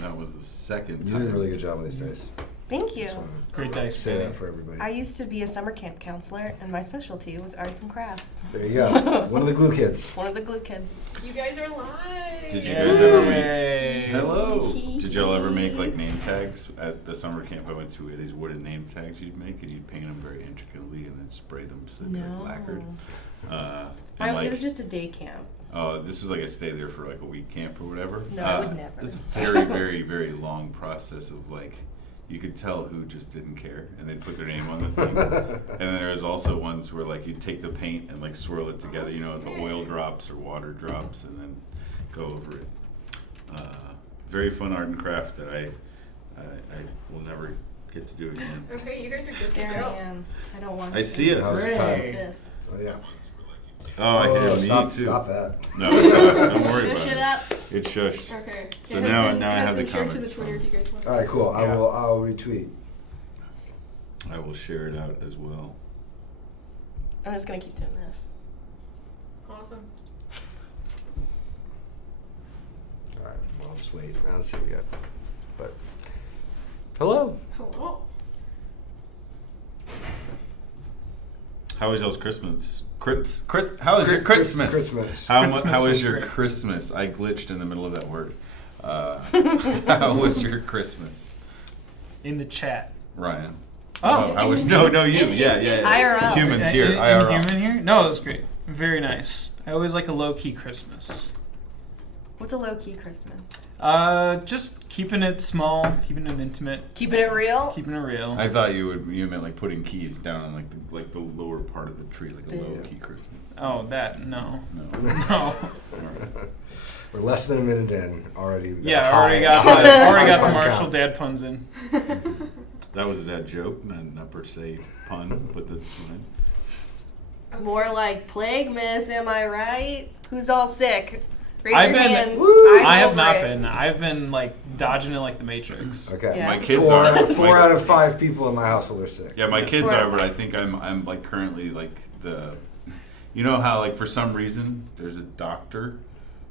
That was the second time. You did a really good job on these dice. Thank you. Great dice. Say that for everybody. I used to be a summer camp counselor, and my specialty was arts and crafts. There you go. One of the glue kids. One of the glue kids. You guys are live. Did you guys ever make... Yay. Hello. Did y'all ever make like name tags at the summer camp I went to? We had these wooden name tags you'd make, and you'd paint them very intricately, and then spray them so they're lacquered. It was just a day camp. Oh, this was like a stay there for like a week camp or whatever. No, I would never. It's a very, very, very long process of like, you could tell who just didn't care, and they'd put their name on the thing. And then there was also ones where like you'd take the paint and like swirl it together, the oil drops or water drops, and then go over it. Very fun art and craft that I will never get to do again. Okay, you guys are good to There go. I am. I don't want I see it. this. Oh, yeah. Me too. Stop that. No, it's not. I'm worried about Push it it. up. It's shushed. Okay. So It now has been I have the shared to comments the Twitter if you guys want. All right, cool. Yeah. I'll retweet. I will share it out as well. I'm just going to keep doing this. Awesome. All right. Well, I'll just wait. I don't see it yet. But hello. Hello. How was y'all's Christmas? How was your Christmas? Christmas. How Christmas was was your great. Christmas? I glitched in the middle of that word. How was your Christmas, In the chat. Ryan? Oh. How was you? Yeah. IRL. Humans here. In IRL. human here? No, it was great. Very nice. I always like a low-key Christmas. What's a low-key Christmas? Just keeping it small, keeping it intimate, Keeping it real? keeping it real. I thought you meant like putting keys down on like the lower part of the tree, like a Yeah. low key Christmas. Oh, that, no. No. No. All right. We're less than a minute in already. Yeah, high- already got high the pun Marshall count. dad puns in. That was that joke, not per se pun, but that's fine. More like plague miss, am I right? Who's all sick? Raise I've your been- hands. Woo! I'm I have over not it. been. I've been like dodging it like the Matrix. Okay. Yeah. My kids Four, are. four out of 5 people in my household are sick. Yeah, my kids Right. are, but I think I'm like currently like you know how like for some reason there's a doctor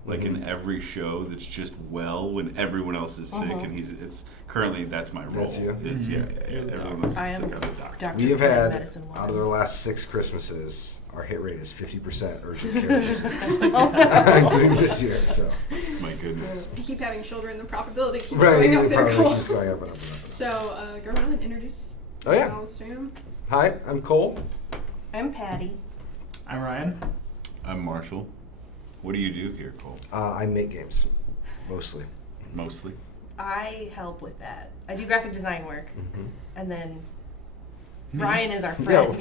like in every show that's just well when everyone else is sick, and it's currently that's my role. That's you? Is, yeah, You're the everyone else is I sick. am I'm the doctor. Dr. We have Plant had, Medicine out Woman. of the last 6 Christmases, our hit rate is 50% urgent care visits, Oh, no. including this year. So, My goodness. You keep having children, the probability keeps right, going the up there. probably Cool. keeps going up and up and up. So, go around and introduce Oh, yeah. yourselves to him. Hi, I'm Cole. I'm Patty. I'm Ryan. I'm Marshall. What do you do here, Cole? I make games, mostly. Mostly. I help with that. I do graphic design work, and then Hmm. Ryan is our No. friend.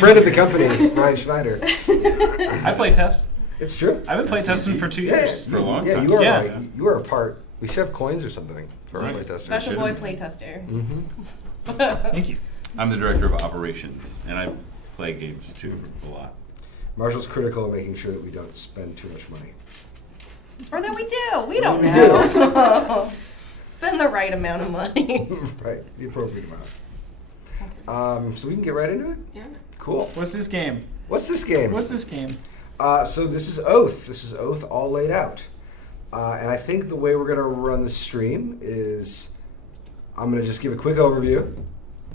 Friend of the company, Ryan Schneider. I play test. It's true. I've been play testing for 2 years. For a long Yeah, time. you are. Yeah. You are a part. We should have coins or something for our He's playtester. special boy playtester. Thank you. I'm the director of operations, and I play games too a lot. Marshall's critical of making sure that we don't spend too much money. Or that we do. We don't We know. Spend the right amount of money. Right, the appropriate amount. So we can get right into it? Yeah. Cool. What's this game? What's this game? What's this game? So this is Oath. This is Oath all laid out. And I think the way we're going to run the stream is I'm going to just give a quick overview.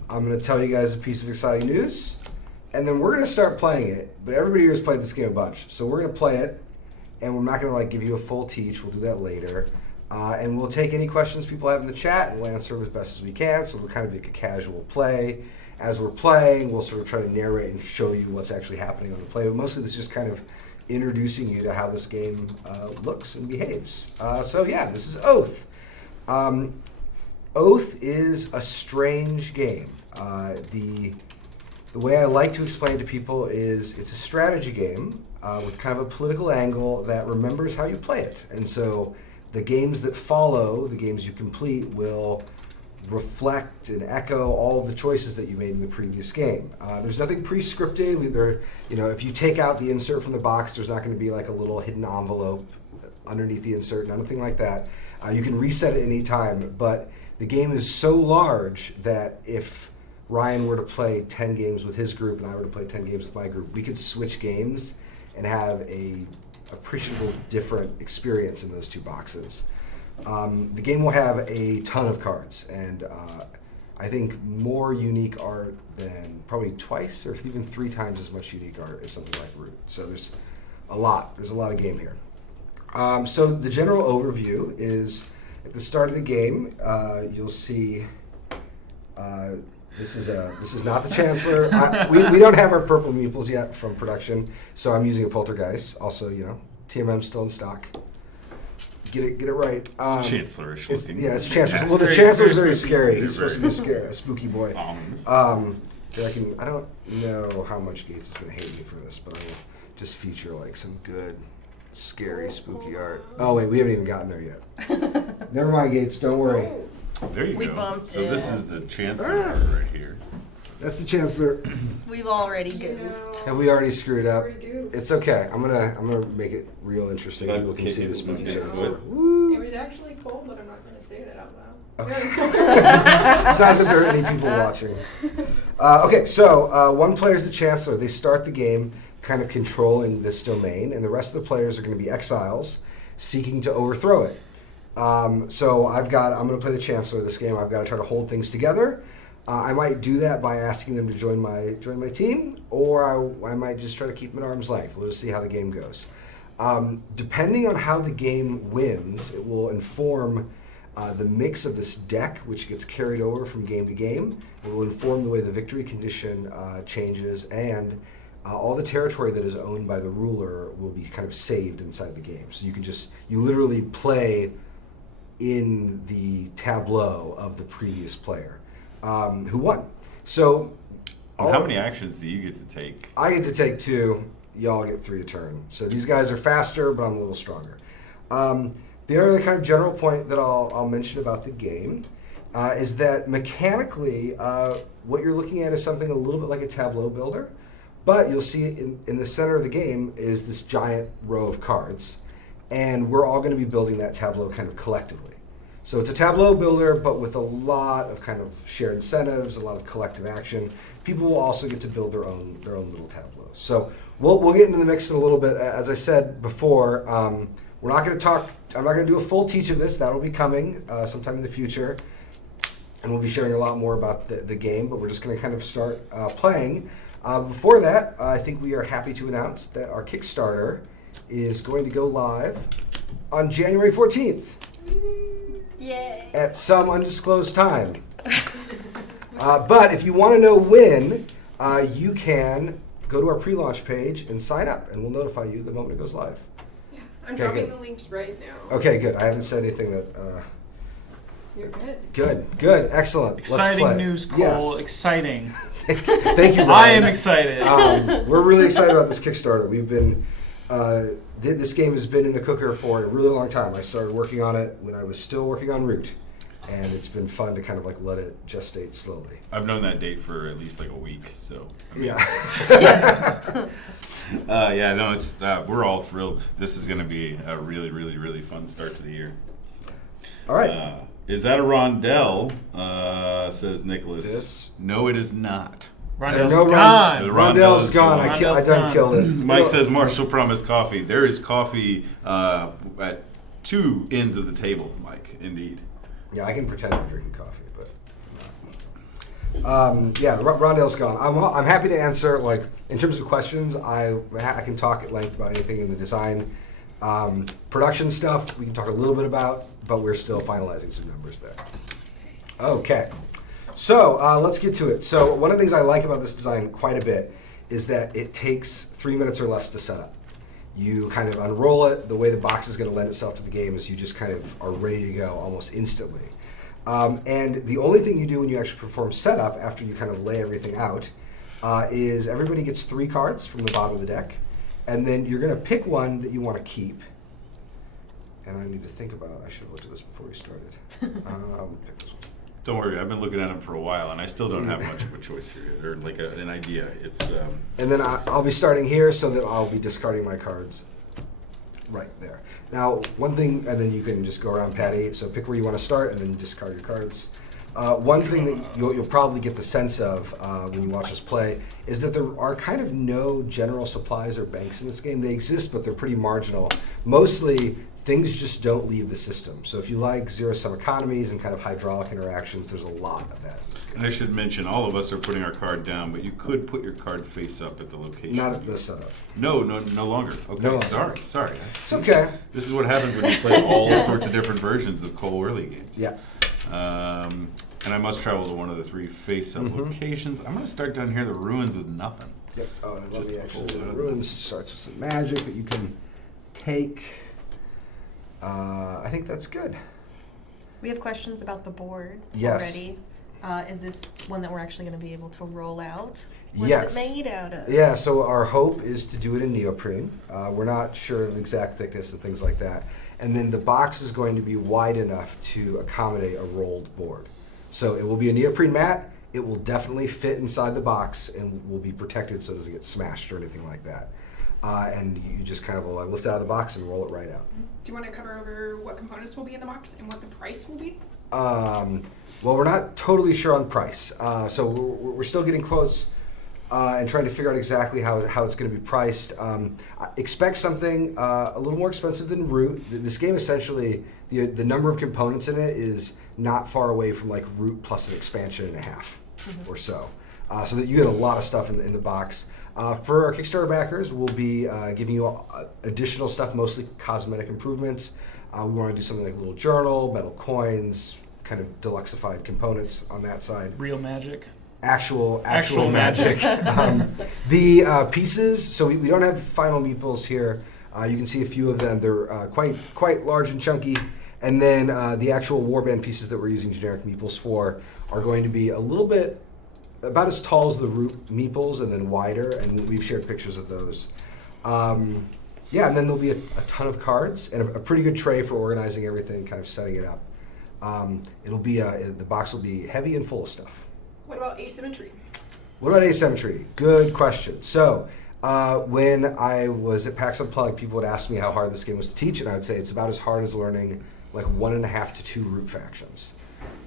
I'm going to tell you guys a piece of exciting news. And then we're going to start playing it. But everybody here has played this game a bunch. So we're going to play it. And we're not going to give you a full teach. We'll do that later. And we'll take any questions people have in the chat and we'll answer them as best as we can. So it'll kind of be like a casual play. As we're playing, we'll sort of try to narrate and show you what's actually happening on the play. But mostly this is just kind of introducing you to how this game looks and behaves. So yeah, this is Oath. Oath is a strange game. The way I like to explain to people is it's a strategy game with kind of a political angle that remembers how you play it. And so the games that follow, the games you complete, will reflect and echo all of the choices that you made in the previous game. There's nothing pre-scripted. If you take out the insert from the box, there's not going to be like a little hidden envelope underneath the insert, nothing like that. You can reset it any time, but the game is so large that if Ryan were to play 10 games with his group and I were to play 10 games with my group, we could switch games and have a appreciable different experience in those two boxes. The game will have a ton of cards, and I think more unique art than probably twice or even 3 times as much unique art as something like Root. So there's a lot. There's a lot of game here. So the general overview is at the start of the game, you'll see. This is not the Chancellor. We don't have our purple meeples yet from production, so I'm using a poltergeist. Also, TMM's still in stock. Get it right. It's Chancellor-ish looking. Yeah, it's Chancellor. Yeah. Well, the Very- Chancellor's very very spooky. scary. He's supposed to be a spooky boy. Ominous. I don't know how much Gates is going to hate me for this, but I will just feature like some good, scary, spooky art. Oh wait, we haven't even gotten there yet. Never mind, Gates. Don't worry. Oh, There you We go. bumped So this it. is the Chancellor art right here. That's the Chancellor. We've already you goofed. know, Have we already screwed up? already do. It's okay. I'm gonna make it real interesting. Should I People can kick see it the with my spooky big Chancellor. foot? Woo. It was actually cold, but I'm not going to say that out loud. Okay. Sounds like there are any people watching. Okay, so one player is the Chancellor. They start the game kind of controlling this domain, and the rest of the players are going to be exiles seeking to overthrow it. So I'm going to play the Chancellor this game. I've got to try to hold things together. I might do that by asking them to join my team, or I might just try to keep them at arm's length. We'll just see how the game goes. Depending on how the game wins, it will inform the mix of this deck, which gets carried over from game to game. It will inform the way the victory condition changes, and all the territory that is owned by the ruler will be kind of saved inside the game. So you literally play in the tableau of the previous player who won. So How many actions do you get to take? I get to take 2. Y'all get 3 a turn. So these guys are faster, but I'm a little stronger. The other kind of general point that I'll mention about the game is that mechanically, what you're looking at is something a little bit like a tableau builder, but you'll see in the center of the game is this giant row of cards, and we're all going to be building that tableau kind of collectively. So it's a tableau builder, but with a lot of kind of shared incentives, a lot of collective action. People will also get to build their own little tableaus. So we'll get into the mix in a little bit. As I said before, we're not going to talk. I'm not going to do a full teach of this. That will be coming sometime in the future, and we'll be sharing a lot more about the game. But we're just going to kind of start playing. Before that, I think we are happy to announce that our Kickstarter is going to go live on January 14th. Yay. At some undisclosed time. But if you want to know when, you can go to our pre-launch page and sign up, and we'll notify you the moment it goes live. Yeah, I'm Okay, dropping good. the links right now. Okay, good. I haven't said anything that... You're good. Good, excellent. Let's Exciting play. news, Cole. Yes. Exciting. Thank you, Ryan. I am excited. We're really excited about this Kickstarter. We've been... this game has been in the cooker for a really long time. I started working on it when I was still working on Root, and it's been fun to kind of like let it gestate slowly. I've known that date for at least like a week, so. I mean, Yeah. no, it's we're all thrilled. This is going to be a really, really, really fun start to the year. All right. Is that a rondelle? Says Nicholas. This? No, it is not. Rondell's No, gone. The Rondell's gone. I Rondell's done gone. killed it. Mike says Marshall promised coffee. There is coffee at 2 ends of the table, Mike. Indeed. Yeah, I can pretend I'm drinking coffee, but yeah, Rondell's gone. I'm happy to answer. Like in terms of questions, I can talk at length about anything in the design, production stuff. We can talk a little bit about, but we're still finalizing some numbers there. Okay, so let's get to it. So one of the things I like about this design quite a bit is that it takes 3 minutes or less to set up. You kind of unroll it. The way the box is going to lend itself to the game is you just kind of are ready to go almost instantly. And the only thing you do when you actually perform setup after you kind of lay everything out is everybody gets 3 cards from the bottom of the deck, and then you're going to pick one that you want to keep. And I need to think about. I should have looked at this before we started. I'll pick this one. Don't worry, I've been looking at them for a while, and I still don't have much of a choice here, or like an idea. It's And then I'll be starting here, so that I'll be discarding my cards right there. Now, one thing, and then you can just go around, Patty. So pick where you want to start, and then discard your cards. One thing that you'll probably get the sense of when you watch us play is that there are kind of no general supplies or banks in this game. They exist, but they're pretty marginal. Mostly, things just don't leave the system. So if you like zero-sum economies and kind of hydraulic interactions, there's a lot of that in this game. And I should mention, all of us are putting our card down, but you could put your card face up at the location. Not at this setup. No longer. Okay, No longer. sorry. It's okay. This is what happens when you play all sorts of different versions of Cole Whirly games. Yeah. And I must travel to one of the 3 face-up locations. I'm going to start down here, the ruins with nothing. Yep. Oh, and let Just me to actually. pull it The up. ruins starts with some magic that you can take. I think that's good. We have questions about the board Yes. already. Is this one that we're actually going to be able to roll out? What's Yes. it made out of? Yeah, so our hope is to do it in neoprene. We're not sure of exact thickness and things like that. And then the box is going to be wide enough to accommodate a rolled board. So it will be a neoprene mat. It will definitely fit inside the box and will be protected so it doesn't get smashed or anything like that. And you just kind of lift it out of the box and roll it right out. Do you want to cover over what components will be in the box and what the price will be? Well, we're not totally sure on price. So we're still getting quotes and trying to figure out exactly how it's going to be priced. Expect something a little more expensive than Root. This game essentially, the number of components in it is not far away from like Root plus an expansion and a half or so. So that you get a lot of stuff in the box. For our Kickstarter backers, we'll be giving you additional stuff, mostly cosmetic improvements. We want to do something like a little journal, metal coins, kind of deluxified components on that side. Real magic. Actual magic. The pieces, so we don't have final meeples here. You can see a few of them. They're quite large and chunky. And then the actual warband pieces that we're using generic meeples for are going to be a little bit about as tall as the Root meeples and then wider, and we've shared pictures of those. Yeah, and then there'll be a ton of cards and a pretty good tray for organizing everything, kind of setting it up. It'll be the box will be heavy and full of stuff. What about asymmetry? What about asymmetry? Good question. So when I was at PAX Unplugged, people would ask me how hard this game was to teach, and I would say it's about as hard as learning like 1.5 to 2 Root factions,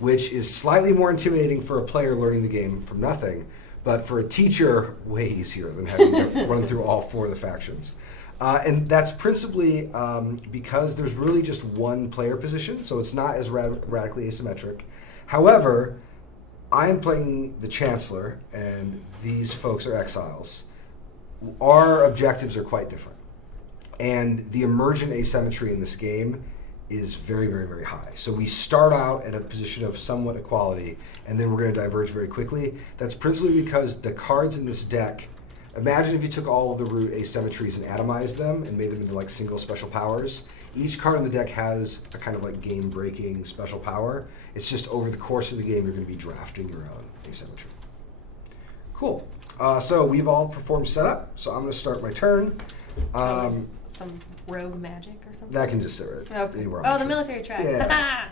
which is slightly more intimidating for a player learning the game from nothing, but for a teacher, way easier than having to run through all 4 of the factions. And that's principally because there's really just one player position, so it's not as radically asymmetric. However, I am playing the Chancellor, and these folks are Exiles. Our objectives are quite different. And the emergent asymmetry in this game is very, very, very high. So we start out at a position of somewhat equality, and then we're going to diverge very quickly. That's principally because the cards in this deck, imagine if you took all of the Root asymmetries and atomized them and made them into like single special powers. Each card in the deck has a kind of like game-breaking special power. It's just over the course of the game, you're going to be drafting your own asymmetry. Cool. So we've all performed setup, so I'm going to start my turn. There's some rogue magic or something? That can just sit right Okay. anywhere on Oh, the the tree. military track.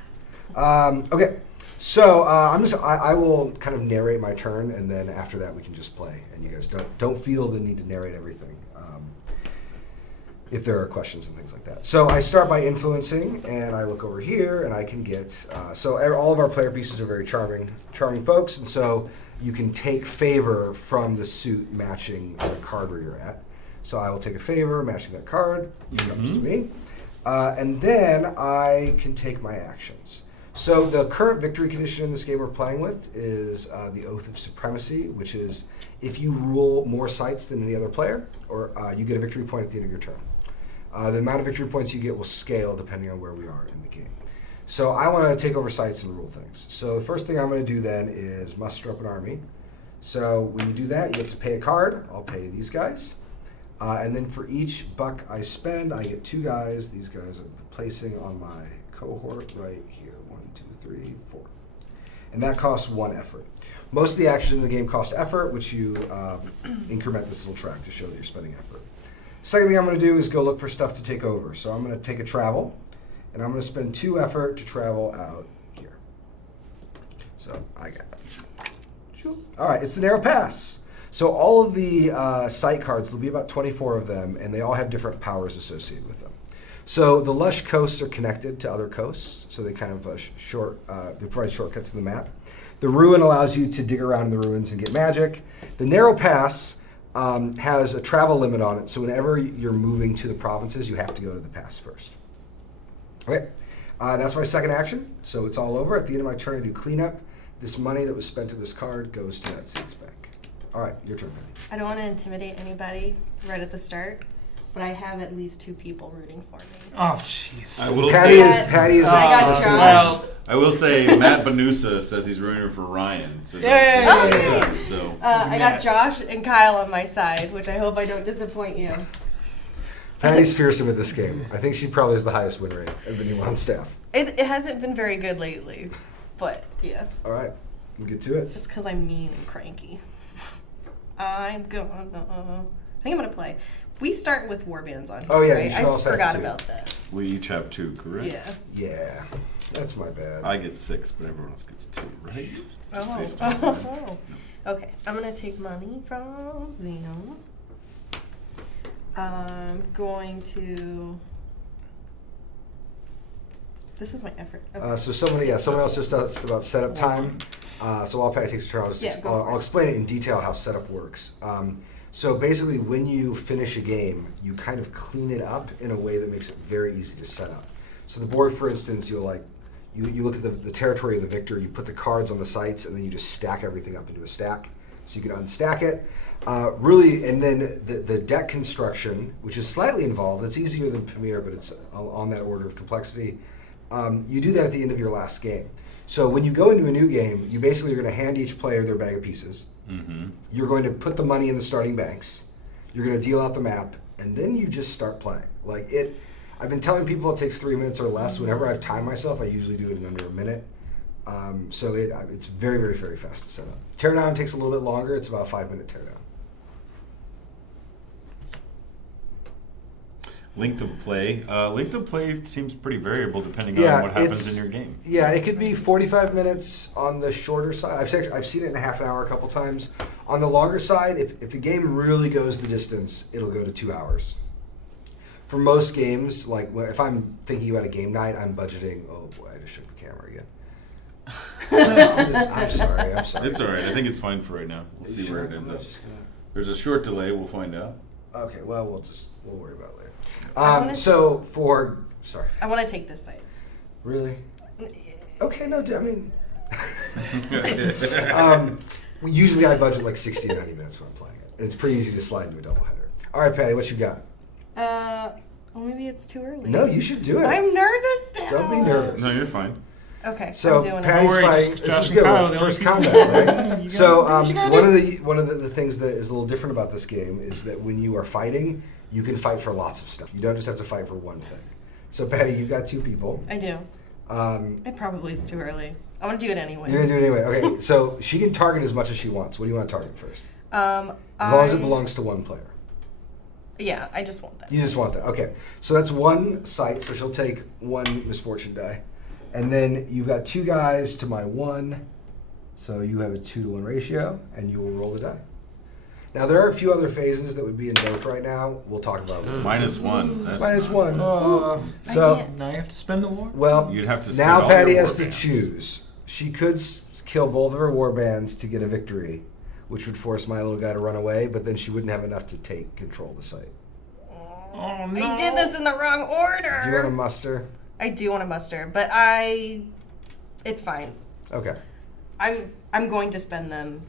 Yeah. Okay, so I will kind of narrate my turn, and then after that we can just play, and you guys don't feel the need to narrate everything. If there are questions and things like that. So I start by influencing, and I look over here, and I can get, so all of our player pieces are very charming folks, and so you can take favor from the suit matching the card where you're at. So I will take a favor matching that card, it comes to me, and then I can take my actions. So the current victory condition in this game we're playing with is the Oath of Supremacy, which is if you rule more sites than any other player, or you get a victory point at the end of your turn. The amount of victory points you get will scale depending on where we are in the game. So I want to take over sites and rule things. So the first thing I'm going to do then is muster up an army. So when you do that, you have to pay a card. I'll pay these guys. And then for each buck I spend, I get 2 guys. These guys I'm placing on my cohort right here. 1, 2, 3, 4. And that costs 1 effort. Most of the actions in the game cost effort, which you increment this little track to show that you're spending effort. Second thing I'm going to do is go look for stuff to take over. So I'm going to take a travel, and I'm going to spend 2 effort to travel out here. So I got it. All right, it's the Narrow Pass. So all of the site cards, there'll be about 24 of them, and they all have different powers associated with them. So the lush coasts are connected to other coasts, so they kind of they provide shortcuts to the map. The ruin allows you to dig around in the ruins and get magic. The narrow pass has a travel limit on it, so whenever you're moving to the provinces, you have to go to the pass first. Okay, that's my second action, so it's all over. At the end of my turn, I do cleanup. This money that was spent to this card goes to that city's bank. All right, your turn, Penny. I don't want to intimidate anybody right at the start, but I have at least 2 people rooting for me. Oh, jeez. I will Patty say, is. I got Josh. Well, I will say Matt Benusa says he's rooting for Ryan. So Yay! Okay. So I got Josh and Kyle on my side, which I hope I don't disappoint you. Patty's fearsome at this game. I think she probably has the highest win rate of anyone on staff. It hasn't been very good lately, but yeah. All right, we'll get to it. It's because I'm mean and cranky. I think I'm gonna play. We start with warbands on here. Oh, yeah, right? you should I also have forgot 2. about that. we each have 2, correct? Yeah. Yeah, that's my bad. I get 6, but everyone else gets 2, right? Just Oh. based on that. Okay, I'm gonna take money from them. I'm going to. This was my effort. Okay. So someone else just asked about setup time. So while Patty takes a turn, I'll explain it in detail how setup works. So basically, when you finish a game, you kind of clean it up in a way that makes it very easy to set up. So the board, for instance, you look at the territory of the victor, you put the cards on the sites, and then you just stack everything up into a stack. So you can unstack it. And then the deck construction, which is slightly involved, it's easier than Premier, but it's on that order of complexity. You do that at the end of your last game. So when you go into a new game, you basically are going to hand each player their bag of pieces. Mm-hmm. You're going to put the money in the starting banks. You're going to deal out the map, and then you just start playing. I've been telling people it takes 3 minutes or less. Whenever I've timed myself, I usually do it in under a minute. So it's very, very, very fast to set up. Teardown takes a little bit longer. It's about a 5-minute teardown. Length of play seems pretty variable depending on what happens in your game. Yeah, it could be 45 minutes on the shorter side. I've seen it in a half an hour a couple times. On the longer side, if the game really goes the distance, it'll go to 2 hours. For most games, if I'm thinking about a game night, I'm budgeting. Oh boy, I just shook the camera again. I'm sorry. It's all right. I think it's fine for right now. We'll see where it ends up. There's a short delay. We'll find out. Okay, well, we'll worry about it later. I want to take this side. Really? Okay, no, I mean, usually I budget like 60 to 90 minutes when I'm playing it. It's pretty easy to slide into a doubleheader. All right, Patty, what you got? Maybe it's too early. No, you should do it. I'm nervous now. Don't be nervous. No, you're fine. Okay, So I'm doing Patty's Don't worry, fighting. just This Josh is and good. Kyle, the First only combat, right? You So what you gotta one of the things that is a little different about this game is that when you are fighting, you can fight for lots of stuff. You don't just have to fight for one thing. So Patty, you've got 2 people. I do. It probably is too early. I'm gonna do it anyway. You're gonna do it anyway. Okay, so she can target as much as she wants. What do you want to target first? As long as it belongs to one player. Yeah, I just want that. You just want that. Okay. So that's 1 site, so she'll take 1 misfortune die. And then you've got 2 guys to my 1. So you have a 2-to-1 ratio, and you will roll the die. Now, there are a few other phases that would be invoked right now. We'll talk about it later. -1. That's -1. So now you have to spend the war. Well, You'd have to spend now all Patty your has to war bands. choose. She could kill both of her war bands to get a victory, which would force my little guy to run away, but then she wouldn't have enough to take control of the site. Oh no! I did this in the wrong order. Do you want to muster? I do want to muster, but it's fine. Okay. I'm going to spend them.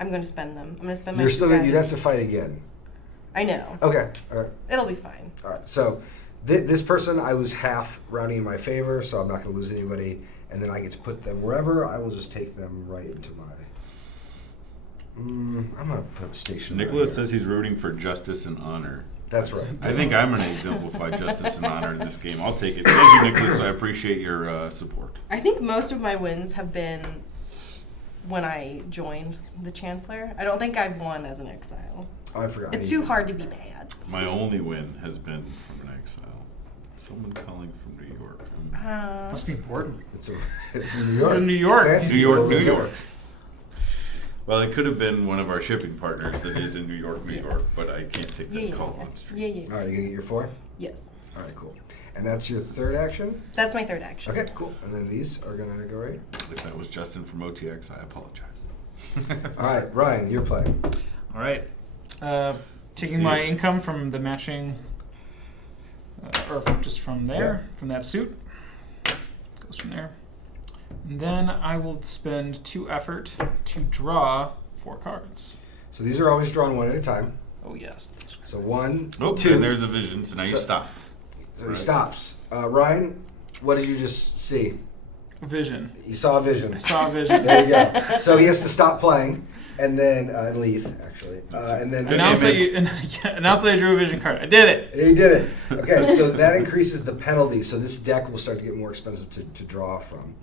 I'm going to spend them. I'm going to spend my. You're 2 still guys. you'd have to fight again. I know. Okay. All right. It'll be fine. All right. So this person, I lose half rounding in my favor, so I'm not going to lose anybody, and then I get to put them wherever. I will just take them right into my. I'm going to put a station. Nicholas right here. says he's rooting for justice and honor. That's right. I think I'm going to exemplify justice and honor in this game. I'll take it. Thank you, Nicholas. I appreciate your support. I think most of my wins have been when I joined the Chancellor. I don't think I've won as an exile. Oh, I forgot. It's too hard to be bad. My only win has been from an exile. Someone calling from New York. Must be important. It's from New York. It's in New York. Fancy New York, people New in York. Well, it could have been one of our shipping partners that is in New York, New York, but I can't take that call on stream. Yeah. All right, you gonna get your 4? Yes. All right, cool. And that's your third action? That's my third action. Okay, cool. And then these are going to go right. If that was Justin from OTX, I apologize. All right, Ryan, your play. All right. Taking See my it. income from the matching, or just from there, from that suit. Goes from there. And then I will spend 2 effort to draw 4 cards. So these are always drawn one at a time. Oh, yes. So 1, Oh, 2. and there's a vision, so now you So- stop. So he stops. Ryan, what did you just see? Vision. You saw a vision. I saw a vision. There you go. So he has to stop playing and then leave, actually. And then Announce that I drew a vision card. I did it. he did it. Okay, so that increases the penalty. So this deck will start to get more expensive to draw from.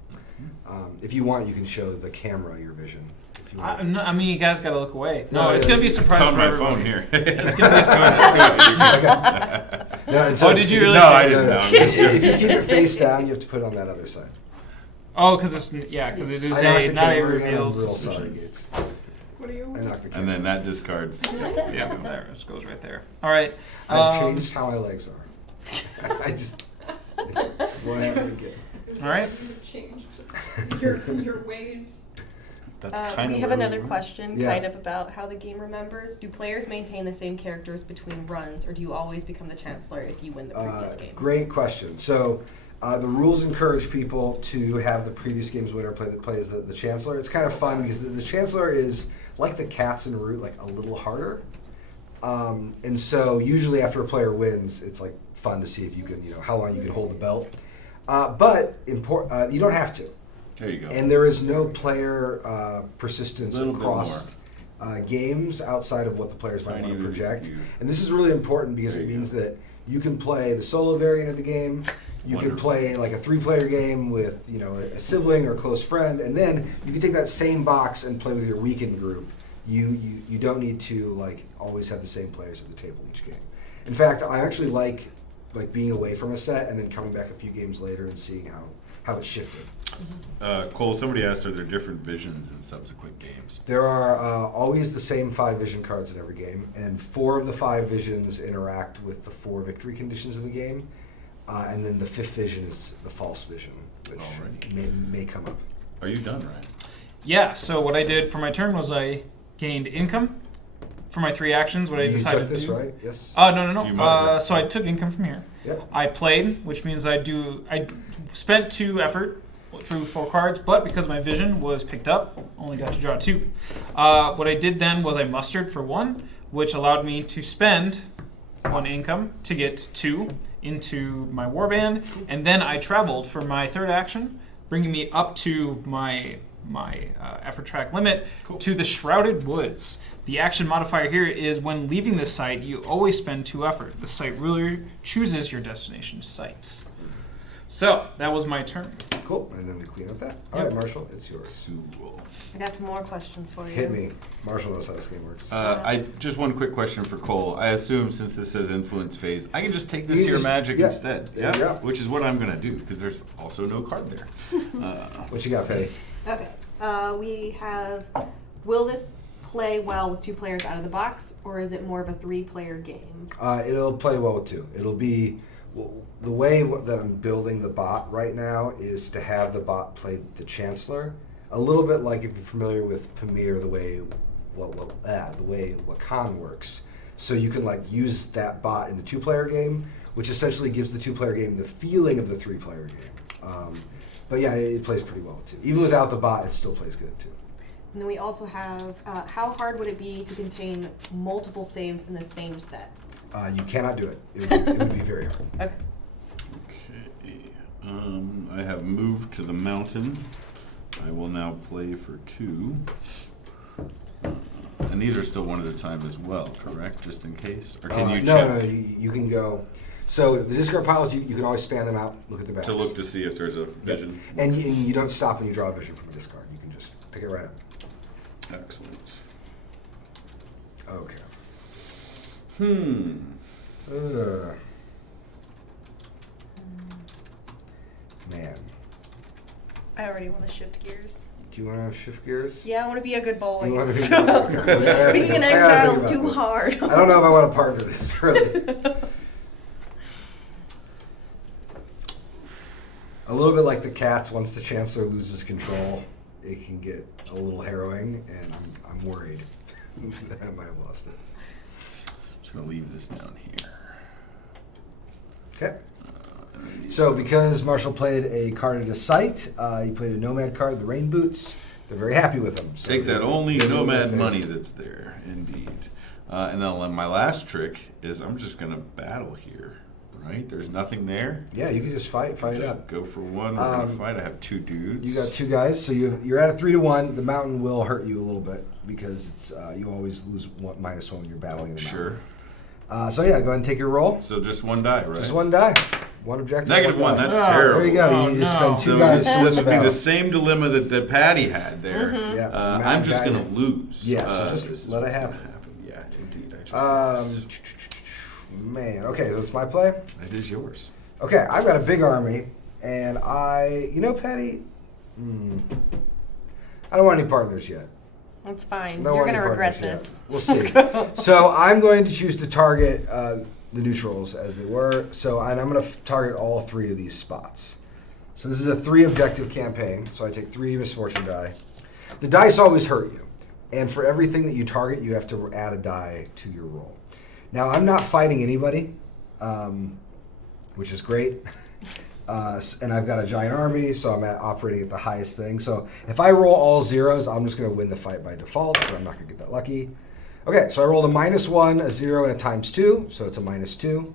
If you want, you can show the camera your vision. If you want. I mean, you guys got to look away. No, No, it's going to be a It's surprise on for my everyone. phone here. It's going to be a surprise. Okay. No, and so Oh, did you really No, see I it? didn't No, know. no. I'm just If you joking. keep it face down, you have to put it on that other side. Oh, because it's because it is I knocked a the not a camera again, reveal I'm real sorry, suspicion. Gates. What are you? I knocked the camera. And then that discards. Yeah, there it goes right there. All right. I've changed how my legs are. I just what happened again? All right. You've changed your ways. That's kind We of have where another were. question, Yeah. kind of about how the game remembers. Do players maintain the same characters between runs, or do you always become the Chancellor if you win the previous game? Great question. So the rules encourage people to have the previous game's winner play as the Chancellor. It's kind of fun because the Chancellor is like the cats in root, like a little harder. And so usually after a player wins, it's like fun to see if you can, how long you can hold the belt. But you don't have to. There you go. And there is no player persistence Little bit across games outside of what the players might Tiny want to is project. you. And this is really important because There it you means go. that you can play the solo variant of the game. You can Wonderful. play like a 3-player game with a sibling or a close friend, and then you can take that same box and play with your weekend group. You don't need to like always have the same players at the table each game. In fact, I actually like being away from a set and then coming back a few games later and seeing how it shifted. Cole, somebody asked, are there different visions in subsequent games? There are always the same 5 vision cards in every game, and 4 of the 5 visions interact with the 4 victory conditions of the game, and then the 5th vision is the false vision, which Alrighty. may come up. Are you done, Ryan? Yeah. So what I did for my turn was I gained income for my 3 actions. What I You decided took this, to do. right? Yes. Oh no. You must have. So I took income from here. Yep. I played, which means I spent 2 effort, drew 4 cards, but because my vision was picked up, only got to draw 2. What I did then was I mustered for 1, which allowed me to spend 1 income to get 2 into my warband, and then I traveled for my 3rd action, bringing me up to my effort track limit to the Shrouded Woods. The action modifier here is when leaving this site, you always spend 2 effort. The site ruler chooses your destination site. So that was my turn. Cool. And then we clean up that. All Yep. right, Marshall, it's yours. Cool. I got some more questions for you. Hit me. Marshall knows how this game works. Just one quick question for Cole. I assume since this says influence phase, I can just take this You here just- magic yeah. instead. There you go. Which is what I'm gonna do because there's also no card there. What you got, Petty? Okay. We have. Will this play well with 2 players out of the box, or is it more of a 3-player game? It'll play well with 2. It'll be the way that I'm building the bot right now is to have the bot play the Chancellor, a little bit like if you're familiar with Pamir, the way Wakan works. So you can use that bot in the 2-player game, which essentially gives the 2-player game the feeling of the 3-player game. But yeah, it plays pretty well too. Even without the bot, it still plays good too. And then we also have. How hard would it be to contain multiple saves in the same set? You cannot do it. It would be very hard. Okay. Okay. I have moved to the mountain. I will now play for 2. And these are still one at a time as well, correct? Just in case? Or can you check No, you can go. So the discard piles, you can always span them out, look at the backs. to look to see if there's a vision? And you don't stop when you draw a vision from a discard. You can just pick it right up. Excellent. Okay. Man. I already want to shift gears. Do you want to shift gears? Yeah, I want to be a good boy. You want to Being an exile is too hard. I don't know if I want to partner this, really. little bit like the cats. Once the Chancellor loses control, it can get a little harrowing, and I'm worried that I might have lost it. Just gonna leave this down here. Okay. So because Marshall played a card at a site, he played a Nomad card, the Rain Boots. They're very happy with him. So Take that only they're doing nomad their money thing. that's there, indeed. And then my last trick is I'm just gonna battle here, right? There's nothing there. Yeah, you can just fight it Just up. go for one. We're gonna fight. I have 2 dudes. You got 2 guys, so you're at a 3-1. The mountain will hurt you a little bit because it's you always lose -1 when you're battling the mountain. Sure. So yeah, go ahead and take your roll. So just 1 die, right? Just 1 die, 1 objective. -1. die. That's Oh, terrible. There you go. Oh, You need to no. spend 2 So guys to win this the would be the battle. same dilemma that Patty had there. Yeah, I'm just guy- gonna lose. Yeah, so just this is let it what's gonna happen. Yeah, indeed. I just lost. Man, okay, that's my play. It is yours. Okay, I've got a big army, and Patty, I don't want any partners yet. That's fine. Don't You're want going to any regret partners this. yet. We'll see. So I'm going to choose to target the neutrals as they were. So and I'm going to target all 3 of these spots. So this is a 3 objective campaign. So I take 3 misfortune die. The dice always hurt you, and for everything that you target, you have to add a die to your roll. Now I'm not fighting anybody, which is great. And I've got a giant army, so I'm operating at the highest thing. So if I roll all 0s, I'm just going to win the fight by default, but I'm not going to get that lucky. Okay, so I rolled a -1, a 0, and a ×2, so it's a -2.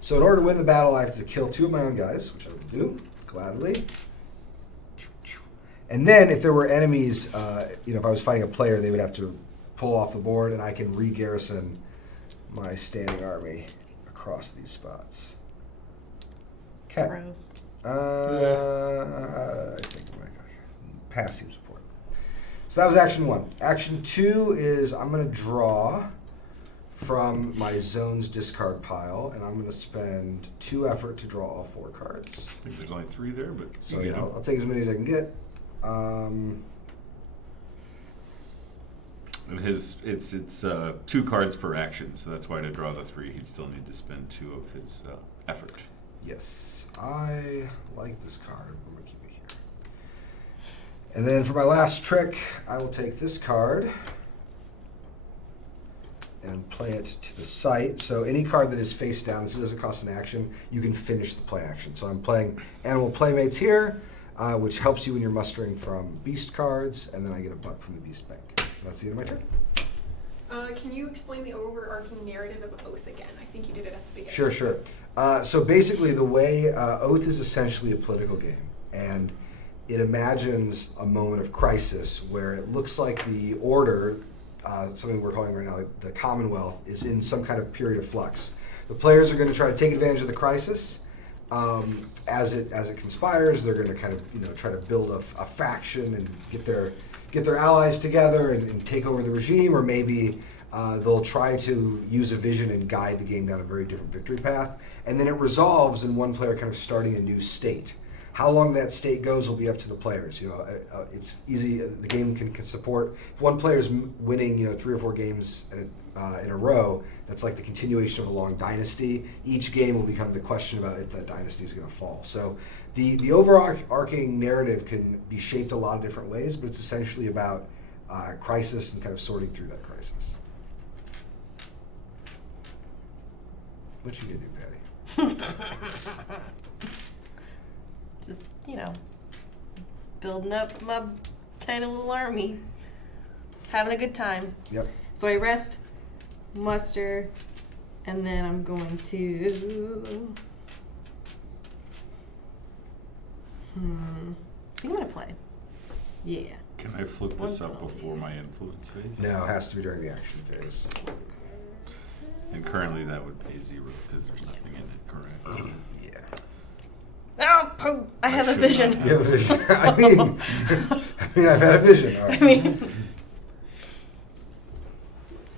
So in order to win the battle, I have to kill 2 of my own guys, which I will do, gladly. And then if there were enemies, if I was fighting a player, they would have to pull off the board, and I can re-garrison my standing army across these spots. Okay. Gross. I think pass seems important. So that was action 1. Action 2 is I'm going to draw from my zone's discard pile, and I'm going to spend 2 effort to draw all 4 cards. I think there's only 3 there, but So you yeah, get 'em. I'll take as many as I can get. And it's 2 cards per action, so that's why to draw the 3, he'd still need to spend 2 of his effort. Yes, I like this card. I'm going to keep it here. And then for my last trick, I will take this card and play it to the site. So any card that is face down, this doesn't cost an action, you can finish the play action. So I'm playing Animal Playmates here, which helps you when you're mustering from beast cards, and then I get a buck from the beast bank. That's the end of my turn. Can you explain the overarching narrative of Oath again? I think you did it at the beginning. Sure. So basically, the way Oath is essentially a political game, and it imagines a moment of crisis where it looks like the order, something we're calling right now the Commonwealth, is in some kind of period of flux. The players are going to try to take advantage of the crisis. As it conspires, they're going to kind of try to build a faction and get their allies together and take over the regime, or maybe they'll try to use a vision and guide the game down a very different victory path. And then it resolves in one player kind of starting a new state. How long that state goes will be up to the players. It's easy. The game can support if one player's winning 3 or 4 games in a row. That's like the continuation of a long dynasty. Each game will become the question about if that dynasty is going to fall. So the overarching narrative can be shaped a lot of different ways, but it's essentially about crisis and kind of sorting through that crisis. What you gonna do, Patty? Just, building up my tiny little army. Having a good time. Yep. So I rest, muster, and then I'm going to... I think I'm going to play. Yeah. Can I flip this up before my influence phase? No, it has to be during the action phase. And currently that would pay 0 because there's nothing in it, correct? Yeah. Oh, poo! I have a should vision. not You have a vision. I mean, I've had a vision. All right.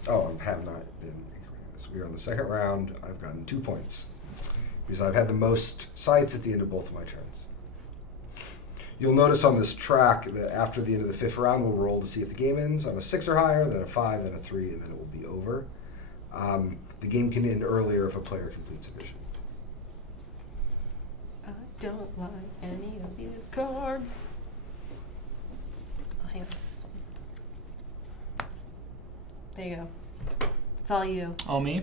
I have not been incorrect in this. We are on the second round. I've gotten 2 points because I've had the most sites at the end of both of my turns. You'll notice on this track that after the end of the 5th round, we'll roll to see if the game ends on a 6 or higher, then a 5, then a 3, and then it will be over. The game can end earlier if a player completes a mission. don't like any of these cards. I'll hang on to this one. There you go. It's all you. All me?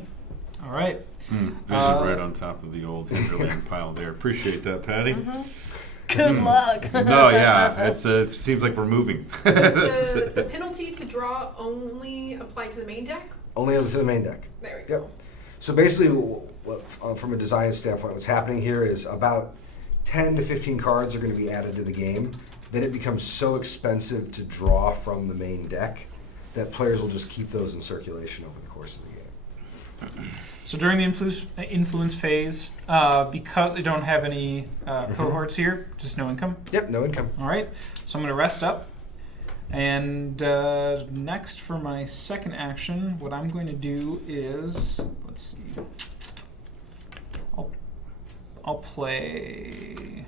All right. Vision right on top of the old hinterland pile there. Appreciate that, Patty. Good luck. No, yeah, it seems like we're moving. The penalty to draw only apply to the main deck? Only to the main deck. There we Yep. go. So basically, from a design standpoint, what's happening here is about 10 to 15 cards are going to be added to the game. Then it becomes so expensive to draw from the main deck that players will just keep those in circulation over the course of the game. So during the influence phase, because they don't have any cohorts here, just no income. Yep, no income. All right. So I'm going to rest up. And next for my second action, what I'm going to do is, let's see, I'll play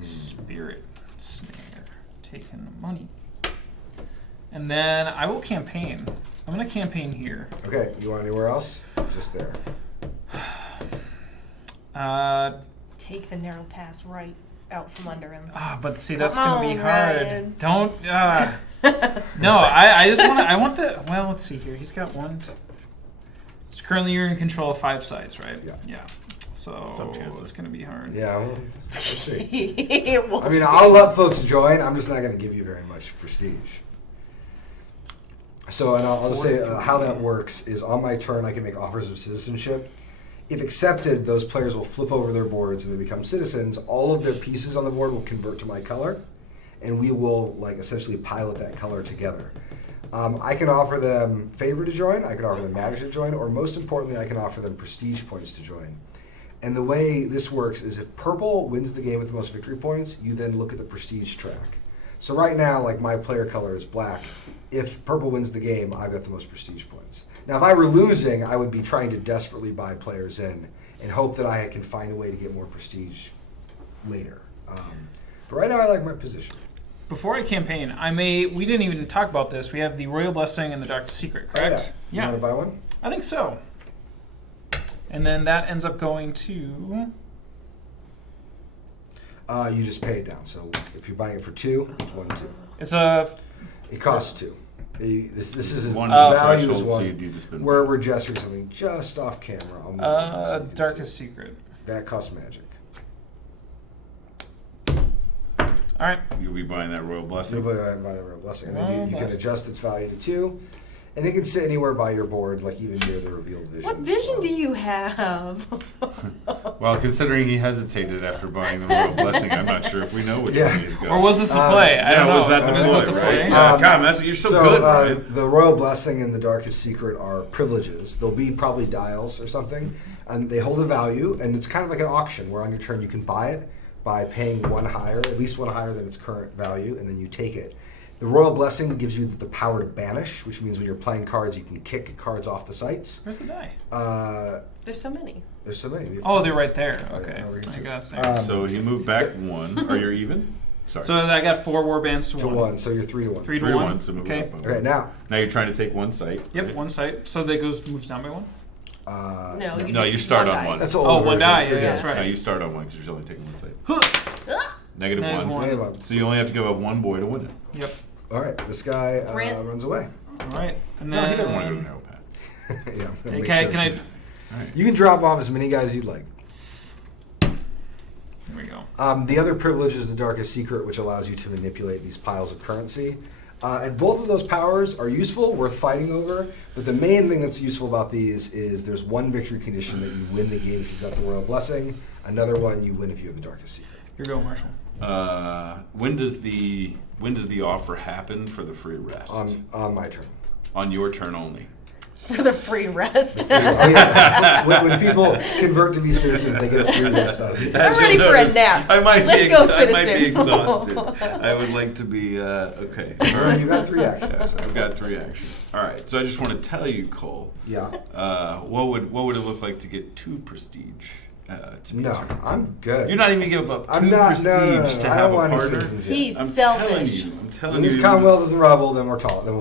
Spirit Snare, taking money. And then I will campaign. I'm going to campaign here. Okay, you want anywhere else? Just there. Take the narrow pass right out from under him. But see, that's Come going to be on, hard. Ryan. Don't. No, I just want to. I want the. Well, let's see here. He's got one. So currently, you're in control of 5 sides, right? Yeah. Yeah. So Some chances. it's going to be hard. Yeah, well, let's see. We'll I mean, see. I'll let folks join. I'm just not going to give you very much prestige. So, and I'll just say how that works is on my turn, I can make offers of citizenship. If accepted, those players will flip over their boards and they become citizens. All of their pieces on the board will convert to my color, and we will essentially pilot that color together. I can offer them favor to join, I can offer them magic to join, or most importantly, I can offer them prestige points to join. And the way this works is if purple wins the game with the most victory points, you then look at the prestige track. So right now, my player color is black. If purple wins the game, I've got the most prestige points. Now, if I were losing, I would be trying to desperately buy players in and hope that I can find a way to get more prestige later. But right now, I like my position. Before I campaign, we didn't even talk about this. We have the Royal Blessing and the Darkest Secret, correct? Oh, yeah. You want to buy one? I think so. And then that ends up going to... You just pay it down. So if you're buying it for 2, it's 1, 2. It's a... It costs 2. This is One its value is threshold, so 1. you need to spend We're gesturing something just off camera. I'll move it so you can Darkest see. Secret. That costs magic. All right. You'll be buying that Royal Blessing. You'll buy the Royal Blessing. And then Royal you can Blessing. adjust its value to 2. And it can sit anywhere by your board, even near the revealed vision. What vision do you have? Well, considering he hesitated after buying the Royal Blessing, I'm not sure if we know which Yeah. one he's going. Or was this a play? I don't know. was that the Was play, that the right? play? Yeah, you're so good, Ryan. The Royal Blessing and the Darkest Secret are privileges. They'll be probably dials or something. And they hold a value. And it's kind of like an auction where on your turn you can buy it by paying at least one higher than its current value, and then you take it. The Royal Blessing gives you the power to banish, which means when you're playing cards, you can kick cards off the sites. Where's the die? There's so many. There's so many. We have Oh, they're tons. right there. Oh, yeah, Okay. over here I too. guess. So you move back 1. Are you even? Sorry. So I got 4 warbands to To 1. 1, so you're 3 to 1. 3 to 3 to 1. 1, so move Okay. up. Okay, now. Now you're trying to take one site. Yep, right? 1 site. So that moves down by 1. No, No, you start on die. 1. That's the Oh, old 1 version. die. Yeah, Yeah. that's Now right. you start on 1 because you're only taking one site. Ah! Negative That is 1. one. Negative 1. So you only have to give up 1 boy to win it. Yep. All right, this guy Rant. runs away. All right. And No, then he doesn't want to go to narrow path. Yeah, I'm gonna make Okay, sure can I? that- All right. You can drop off as many guys as you'd like. Here we go. The other privilege is the Darkest Secret, which allows you to manipulate these piles of currency. And both of those powers are useful, worth fighting over. But the main thing that's useful about these is there's one victory condition that you win the game if you've got the Royal Blessing. Another one you win if you have the Darkest Secret. Here we go, Marshall. When does the offer happen for the free rest? On my turn. On your turn only. For the free rest. Oh, yeah. when people convert to be citizens, they get a free rest out of it. I'm ready for a nap. I might Let's be go, I might be citizen. exhausted. I would like to be okay. Vern, you've got 3 actions. Yes, I've got 3 actions. All right, so I just want to tell you, Cole. Yeah. What would it look like to get 2 prestige? to be No, turned. I'm good. You're not even giving up 2 I'm not. prestige No. to I have don't a want any partner. citizens yet. He's I'm selfish. I'm telling When you. this Commonwealth is in rubble, then we'll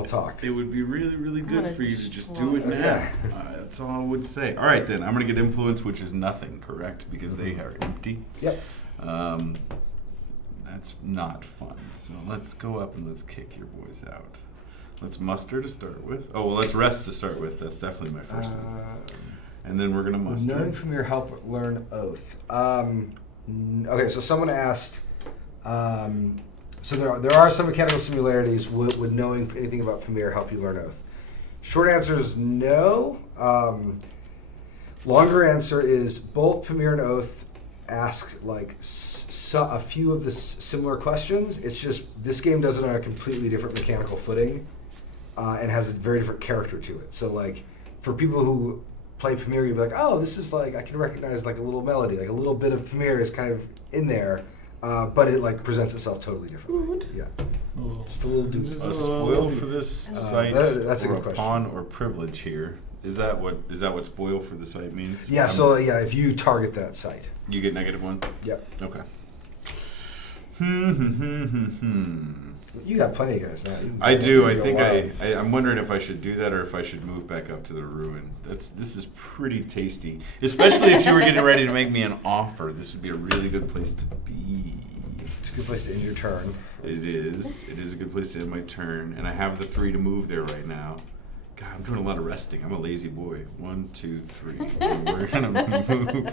talk. It would be really, really good gonna for you to just destroy do it it. now. Okay. That's all I would say. All right, then. I'm going to get influence, which is nothing, correct? Because they are empty. Yep. That's not fun. So let's go up and let's kick your boys out. Let's muster to start with. Oh, well, let's rest to start with. That's definitely my first one. And then we're going to muster. Knowing from your help, learn oath. Okay, so someone asked. So there are some mechanical similarities. Would knowing anything about Pamir help you learn oath? Short answer is no. Longer answer is both Pamir and Oath ask like a few of the similar questions. It's just this game does it on a completely different mechanical footing and has a very different character to it. So like for people who play Pamir, you'd be like, oh, this is like I can recognize like a little melody, like a little bit of Pamir is kind of in there, but it like presents itself totally differently. Yeah, just a little deuce. A spoil for this site that's a or good a question. pawn or privilege here. Is that what spoil for the site means? Yeah. So yeah, if you target that site, You get -1? yep. Okay. You got plenty of guys now. You can I go do. wild. I think I'm wondering if I should do that or if I should move back up to the ruin. This is pretty tasty, especially if you were getting ready to make me an offer. This would be a really good place to be. It's a good place to end your turn. It is. It is a good place to end my turn, and I have the 3 to move there right now. God, I'm doing a lot of resting. I'm a lazy boy. 1, 2, 3. And we're gonna move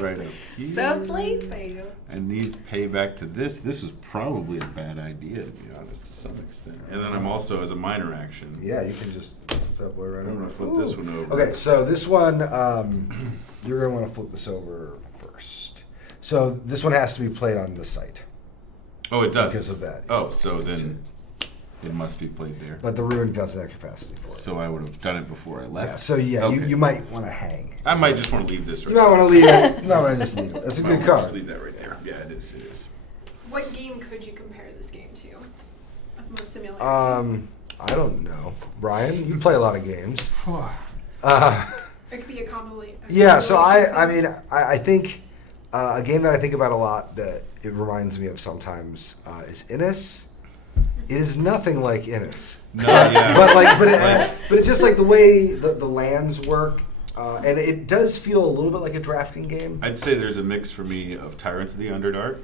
right up here. So sleepy. And these pay back to this. This was probably a bad idea, to be honest, to some extent. And then I'm also, as a minor action, Yeah, you can just flip that boy right I'm over. gonna flip this one over. Okay, so this one, you're going to want to flip this over first. So this one has to be played on the site Oh, it does. because of that. Oh, so then it must be played there. But the ruin doesn't have capacity for it. So I would have done it before I left. Yeah, so yeah, Okay. you might want to hang. I might just want to leave this right You might there. want to leave it. You might want to just leave it. That's a Might good wanna Just card. leave that right there. Yeah, it is. It is. What game could you compare this game to? Most similar. I don't know. Brian, you play a lot of games. It could be a combination. Yeah, so I think a game that I think about a lot that it reminds me of sometimes is Innis. It is nothing like Innis. No, yeah. but it's just like the way the lands work, and it does feel a little bit like a drafting game. I'd say there's a mix for me of Tyrants of the Underdark,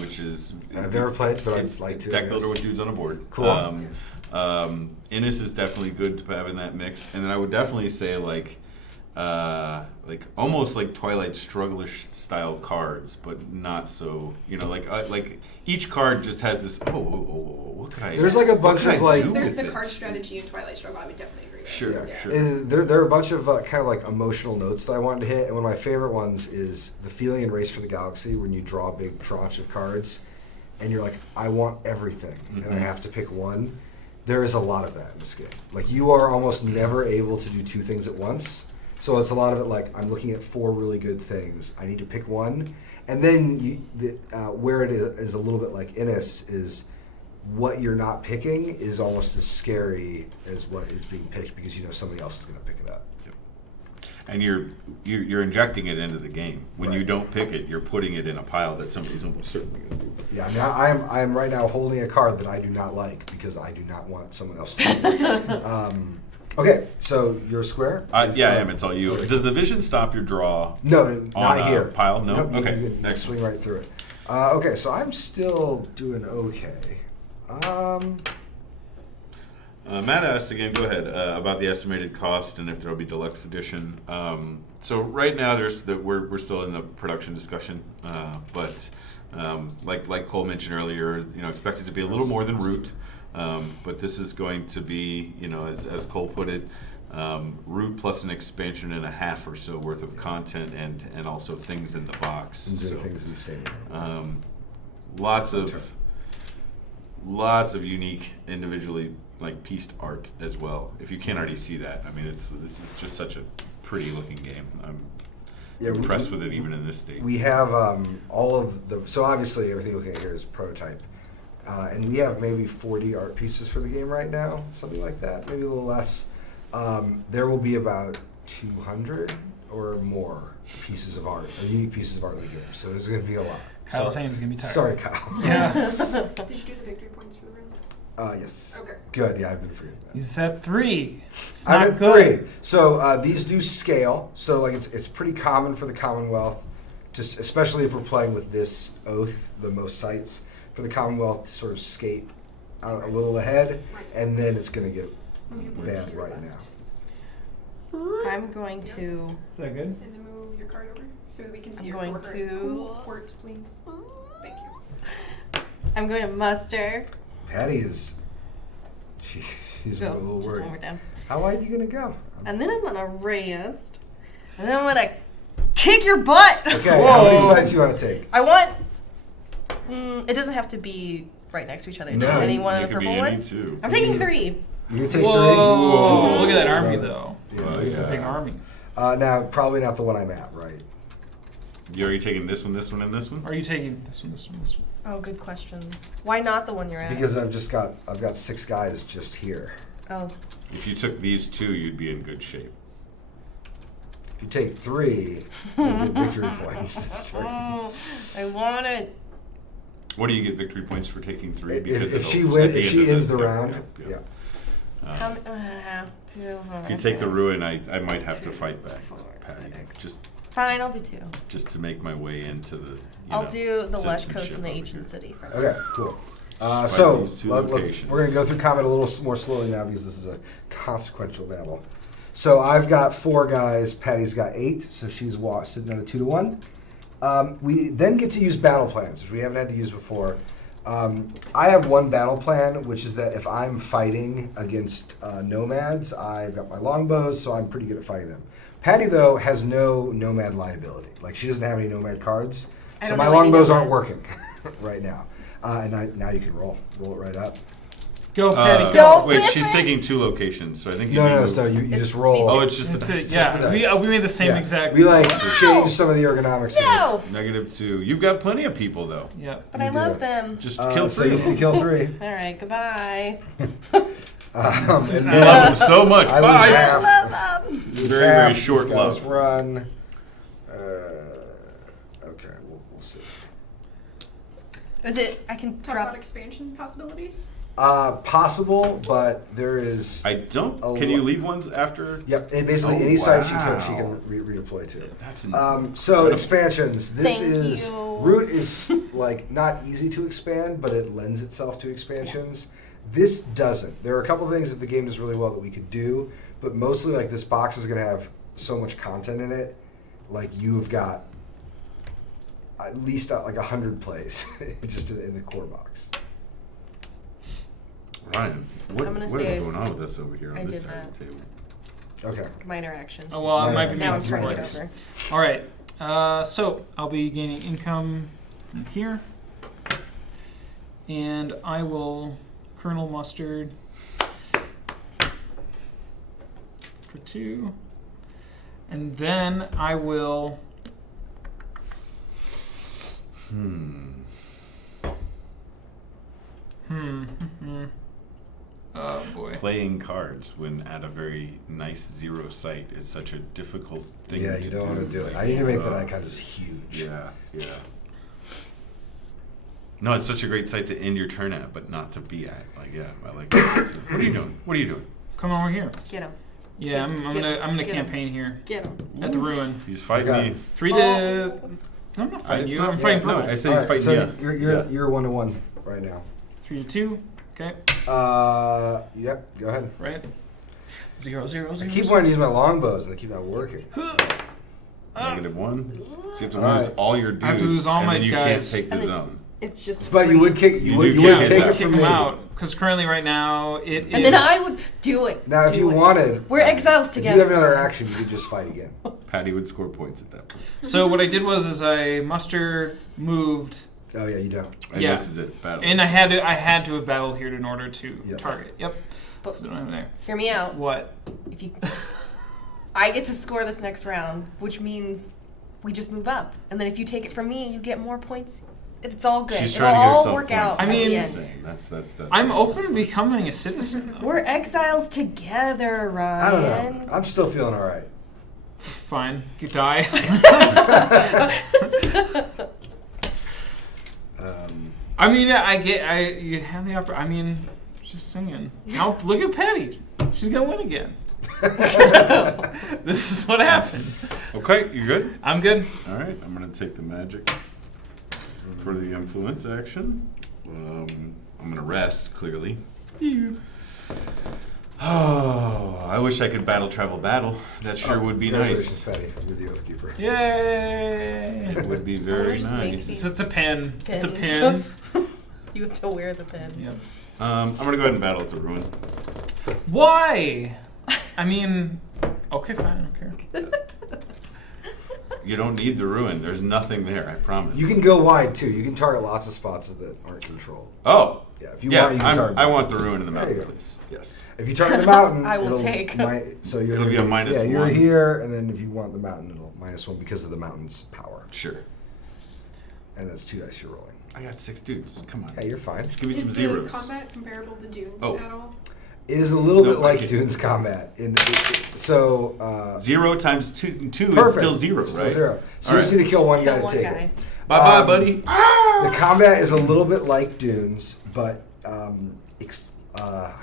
which is I've never played, but I'd it's like to. deck I builder guess. with dudes on a board. Cool. Innis is definitely good to have in that mix, and then I would definitely say like almost like Twilight Struggleish style cards, but not so. You know, like each card just has this. What could I? There's like a what bunch could of I like. do There's with the it? card strategy in Twilight Struggle. I would definitely agree with. Sure, Yeah. sure. There are a bunch of kind of like emotional notes that I wanted to hit, and one of my favorite ones is the feeling in Race for the Galaxy when you draw a big tranche of cards, and you're like, I want everything, and I have to pick one. There is a lot of that in this game. Like you are almost never able to do 2 things at once. So it's a lot of it like I'm looking at 4 really good things. I need to pick one, and then where it is a little bit like Innis is what you're not picking is almost as scary as what is being picked because you know somebody else is going to pick it up. And you're injecting it into the game. When you Right. don't pick it, you're putting it in a pile that somebody's almost certainly going to do. Yeah, I mean, I'm right now holding a card that I do not like because I do not want someone else to. Okay, so you're square. Yeah, I am. It's all you. Does the vision stop your draw? No, not a here. pile? No? Nope, Okay, You can next swing right through it. Okay, so I'm still doing okay. Matt asked again. Go ahead about the estimated cost and if there will be deluxe edition. So right now, we're still in the production discussion, but like Cole mentioned earlier, expected to be a little more than Root, but this is going to be, as Cole put it, Root plus an expansion and a half or so worth of content and also things in the box. I'm doing So, things in the same way. lots of unique individually pieced art as well. If you can't already see that, I mean, this is just such a pretty looking game. I'm impressed with it even in this state. We have all of the. So obviously, everything looking at here is prototype, and we have maybe 40 art pieces for the game right now, something like that, maybe a little less. There will be about 200 or more pieces of art, or unique pieces of art in the game. So there's going to be a lot. Kyle's saying he's gonna be tired. Sorry, Kyle. Yeah. Did you do the victory points for the room? Yes. Okay. Good. Yeah, I've been forgetting that. He's at 3. It's I'm not at good. 3. So these do scale. So like it's pretty common for the Commonwealth, especially if we're playing with this oath, the most sites, for the Commonwealth to sort of skate out a little ahead, Right. and then it's going to get Move bad to your right left. now. I'm going to. Is that good? And then move your card over so that we can see I'm your going court. to- Cool court, please. Thank you. I'm going to muster. Patty is she's a Go. little Just one more worried. down. How wide are you going to go? And then I'm gonna rest. And then I'm gonna kick your butt. Okay, how many Whoa. sides do you want to take? I want. It doesn't have to be right next to each other. No, Just any one It of the could be purple any ones. two. I'm taking 3. You're going to take Whoa! 3? Look at that army, Love it. though. Yeah, Oh, It's a yeah. big army. Now, probably not the one I'm at, right? You already taking this one, and this one? Are you taking this one, this one, this one? Oh, good questions. Why not the one you're at? Because I've got 6 guys just here. Oh, If you took these 2, you'd be in good shape. If you take 3, you get victory points this turn. I want it. What do you get victory points for taking 3? If she it'll- wins, at the if end she of ends this- the round, yeah. yeah. How two, If you take the ruin, I might have to fight back, Patty, Fine, I'll do 2. just to make my way into the. I'll do the West Coast citizenship and the over ancient here. city. For Okay, cool. Fight So these 2 we're locations. going to go through combat a little more slowly now because this is a consequential battle. So I've got 4 guys. Patty's got 8, so she's sitting at a 2-1. We then get to use battle plans, which we haven't had to use before. I have one battle plan, which is that if I'm fighting against nomads, I've got my longbows, so I'm pretty good at fighting them. Patty, though, has no nomad liability. Like, she doesn't have any nomad cards, I so don't my know any longbows aren't nomads. working right now. Now you can roll it right up. Go, Patty, go. Don't Wait, whip she's it. taking 2 locations, so I think you No, need to so move- you just It's roll. Oh, it's just the It's dice. a- yeah, the dice. we made the same Yeah. exact. We like Wow. changed some of the ergonomics. No, -2. You've got plenty of people though. Yeah. but I You do love it. them. Just Of kill this. So 3. you can kill 3. All right, goodbye. And I then love them so much. I lose Bye. half. I love them. lose Very, half. very short These guys love. run. Okay, we'll see. Is it? I can Talk drop. about expansion possibilities. Possible, but there is. I don't. A Can you lo- leave ones after? Yep, and basically Oh, any site she wow. took, she can redeploy to. That's So expansions. This Thank is you. root is like not easy to expand, but it lends itself to expansions. This doesn't. There are a couple things that the game does really well that we could do, but mostly like this box is going to have so much content in it. Like you've got at least like 100 plays just in the core box. Ryan, what I'm gonna is say going on with us over here I on this did side that. of the table? Okay. Minor action. Oh well, I might be Now making I'm some turning it plays. over. All right. So I'll be gaining income from here, and I will Colonel Mustard for 2, and then I will. Oh boy. Playing cards when at a very nice 0 site is such a difficult thing Yeah, to you do. don't want to do it. I need to make that icon just huge. Yeah, yeah. No, it's such a great site to end your turn at, but not to be at. Like, yeah, I like that. What are you doing? What are you doing? Come over here. Get him. Yeah, I'm gonna Get 'em. campaign here Get him. at the ruin. He's fighting got me. it. 3 to. I'm not fighting It's you. not- I'm fighting no, purple. I said All he's right, fighting so you. you're 1-1 right now. 3 to 2. Okay. Yep. Go ahead. Right. 0, 0, I 0. keep wanting to use my longbows and they keep not working. -1. So you have to All lose right. all your dudes. I have to lose all and my then you guys. can't take the And then- zone. It's just. But you free. would kick. You You would do take kick it them. from kick me. them out because currently right now it is. And then I would do it. Now, if Do you it. wanted, We're exiles if you together. have another action, you could just fight again. Patty would score points at that point. So what I did was I muster moved, Oh yeah, you don't. And Yeah. this is it. Battle. and I had to have battled here in order to Yes. target. Yep. But So I don't have it there. hear me out. What? If you, I get to score this next round, which means we just move up. And then if you take it from me, you get more points. It's all good. She's It'll trying to get all herself work points. out I at mean- the That's end. insane. That's I'm open to becoming a citizen. Though. We're exiles together, Ryan. I don't know. I'm still feeling all right. Fine. You die. I mean, you have the upper. I mean, just saying. Now look at Patty. She's gonna win again. This is what happened. Okay, you good? I'm good. All right, I'm going to take the magic for the influence action. I'm going to rest, clearly. Oh, I wish I could battle, travel, battle. That sure would be nice. Patty. You're the Oathkeeper. Yay! It would be I very wanna just make nice. these It's a pin. It's a pins. pin. You have to wear the pin. Yep. I'm going to go ahead and battle at the ruin. Why? I mean, okay, fine. I don't care. You don't need the ruin. There's nothing there, I promise. You can go wide too. You can target lots of spots that aren't controlled. Oh! Yeah, if you Yeah, want, you can target. I want the ruin in the There you mountain, go. please. Yes. If you target the mountain, I will it'll take. So you're It'll be a minus Yeah, you're one. here, and then if you want the mountain, it'll -1 because of the mountain's power. Sure. And that's 2 dice you're rolling. I got 6 dudes. Come on. Yeah, you're fine. Give me Is some the zeros. combat comparable to Dunes Oh. at all? It is a little No, bit like okay. Dune's combat. So 0 times 2 is perfect. still 0, right? Still 0. So All you just right. need to kill one guy Kill to one take guy. it. Bye-bye, buddy. The combat is a little bit like Dune's, but I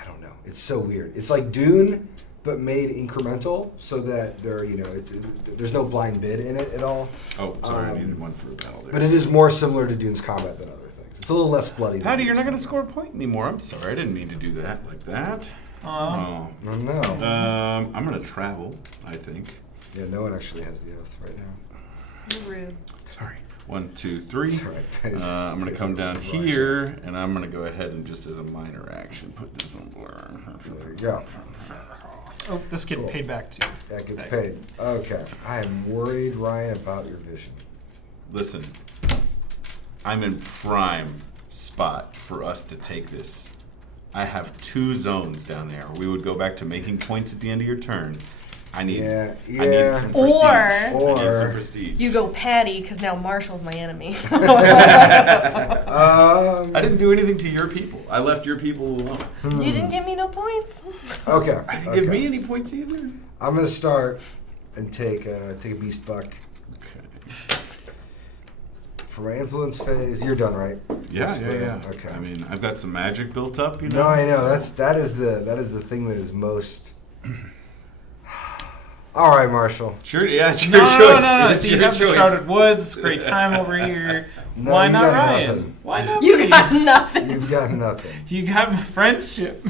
don't know. It's so weird. It's like Dune, but made incremental, so that there's no blind bid in it at all. Oh, sorry, I needed one for a battle there. But it is more similar to Dune's combat than other things. It's a little less bloody. than Patty, you're Dune's not going to combat. score a point anymore. I'm sorry. I didn't mean to do that like that. Oh. Oh no. I'm going to travel, I think. Yeah, no one actually has the oath right now. You're rude. Sorry. 1, 2, 3. It's all right, guys. I'm going to come down Right. here, and I'm going to go ahead and just as a minor action put this on blur. There you go. Oh, this is getting Cool. paid back too. That gets paid. Okay. I am worried, Ryan, about your vision. Listen, I'm in prime spot for us to take this. I have 2 zones down there. We would go back to making points at the end of your turn. I need Yeah. some prestige. Or- I need some prestige. You go Patty, because now Marshall's my enemy. I didn't do anything to your people. I left your people alone. You didn't give me no points. Okay. I didn't give me any points either. I'm gonna start and take a beast buck Okay. for my influence phase. You're done, right? Yeah. Okay. I mean, I've got some magic built up, you know. No, I know. That is the thing that is most. All right, Marshall. Sure, yeah, it's No, your choice. no. It's See, you your have to choice. start at Woods. It's a great time over here. No, Why you not got Ryan? nothing. Why not You me? got nothing. You've got nothing. You got my friendship.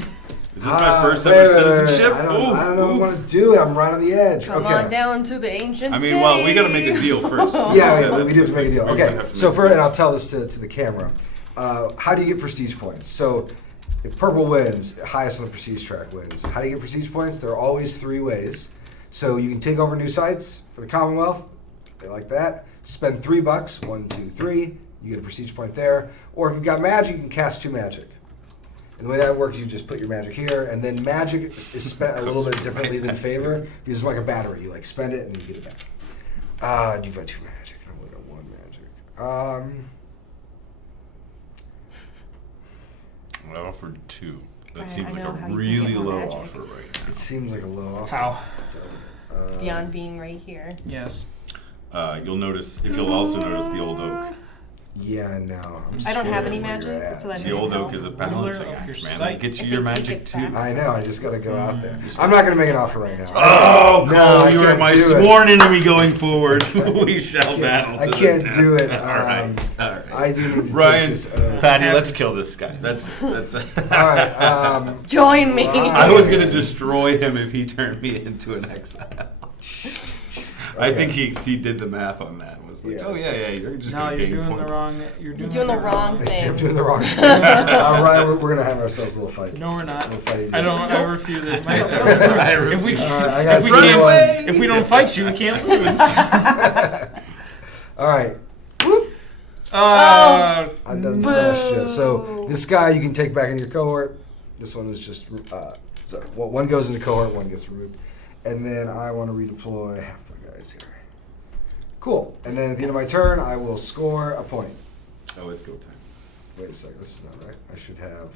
Is this my first wait, ever wait, wait, citizenship? I don't know Ooh. what I want to do. I'm right on the edge. Come okay. on down to the ancient I city. mean, well, we got to make a deal first. Yeah, we do have to make a deal. We Okay, have to so make a for deal. and I'll tell this to the camera. How do you get prestige points? So if purple wins, highest on the prestige track wins. How do you get prestige points? There are always 3 ways. So you can take over new sites for the Commonwealth. They like that. Spend $3. 1, 2, 3. You get a prestige point there. Or if you've got magic, you can cast 2 magic. And the way that works, you just put your magic here, and then magic is spent a little bit differently than favor. Because it's like a battery. You like spend it and then you get it back. You've got 2 magic. I've only got 1 magic. I offered 2. That I seems know like how a you can really get more low magic. offer right It seems like a low offer. How? Beyond being right here. Yes. now. You'll notice, if you'll also notice the old oak. Yeah, no. I'm I don't have scared any where magic, you're at. so that The doesn't old help. oak is a Ruler balancing of act, your man. sight. That gets you If your they take magic it too. back. I know. I just got to go out there. I'm not going to make an offer right now. Oh, No, I Cole, you are can't my do it. sworn enemy going forward. We shall battle. I to the can't death. do it. All right. All right. I do need to Ryan, take this oath. Patty, let's kill this guy. That's All right. Join me. I was going to destroy him if he turned me into an exile. I think he did the math on that. Was like, Yeah, oh that's- yeah, you're just No, going to you're gain doing points. the wrong. You're You're doing the wrong I'm thing. doing the wrong thing. All right, we're going to have ourselves a little fight. No, we're not. We'll fight I don't. I Nope. refuse it. I if we refuse. I got if we run can't away. if we don't fight you, we can't lose. All right. I done smashed you. So Boo. this guy you can take back into your cohort. This one is just sorry. One goes into cohort, one gets removed, and then I want to redeploy half my guys here. Cool. And then at the end of my turn, I will score a point. Oh, it's go time. Wait a second. This is not right. I should have.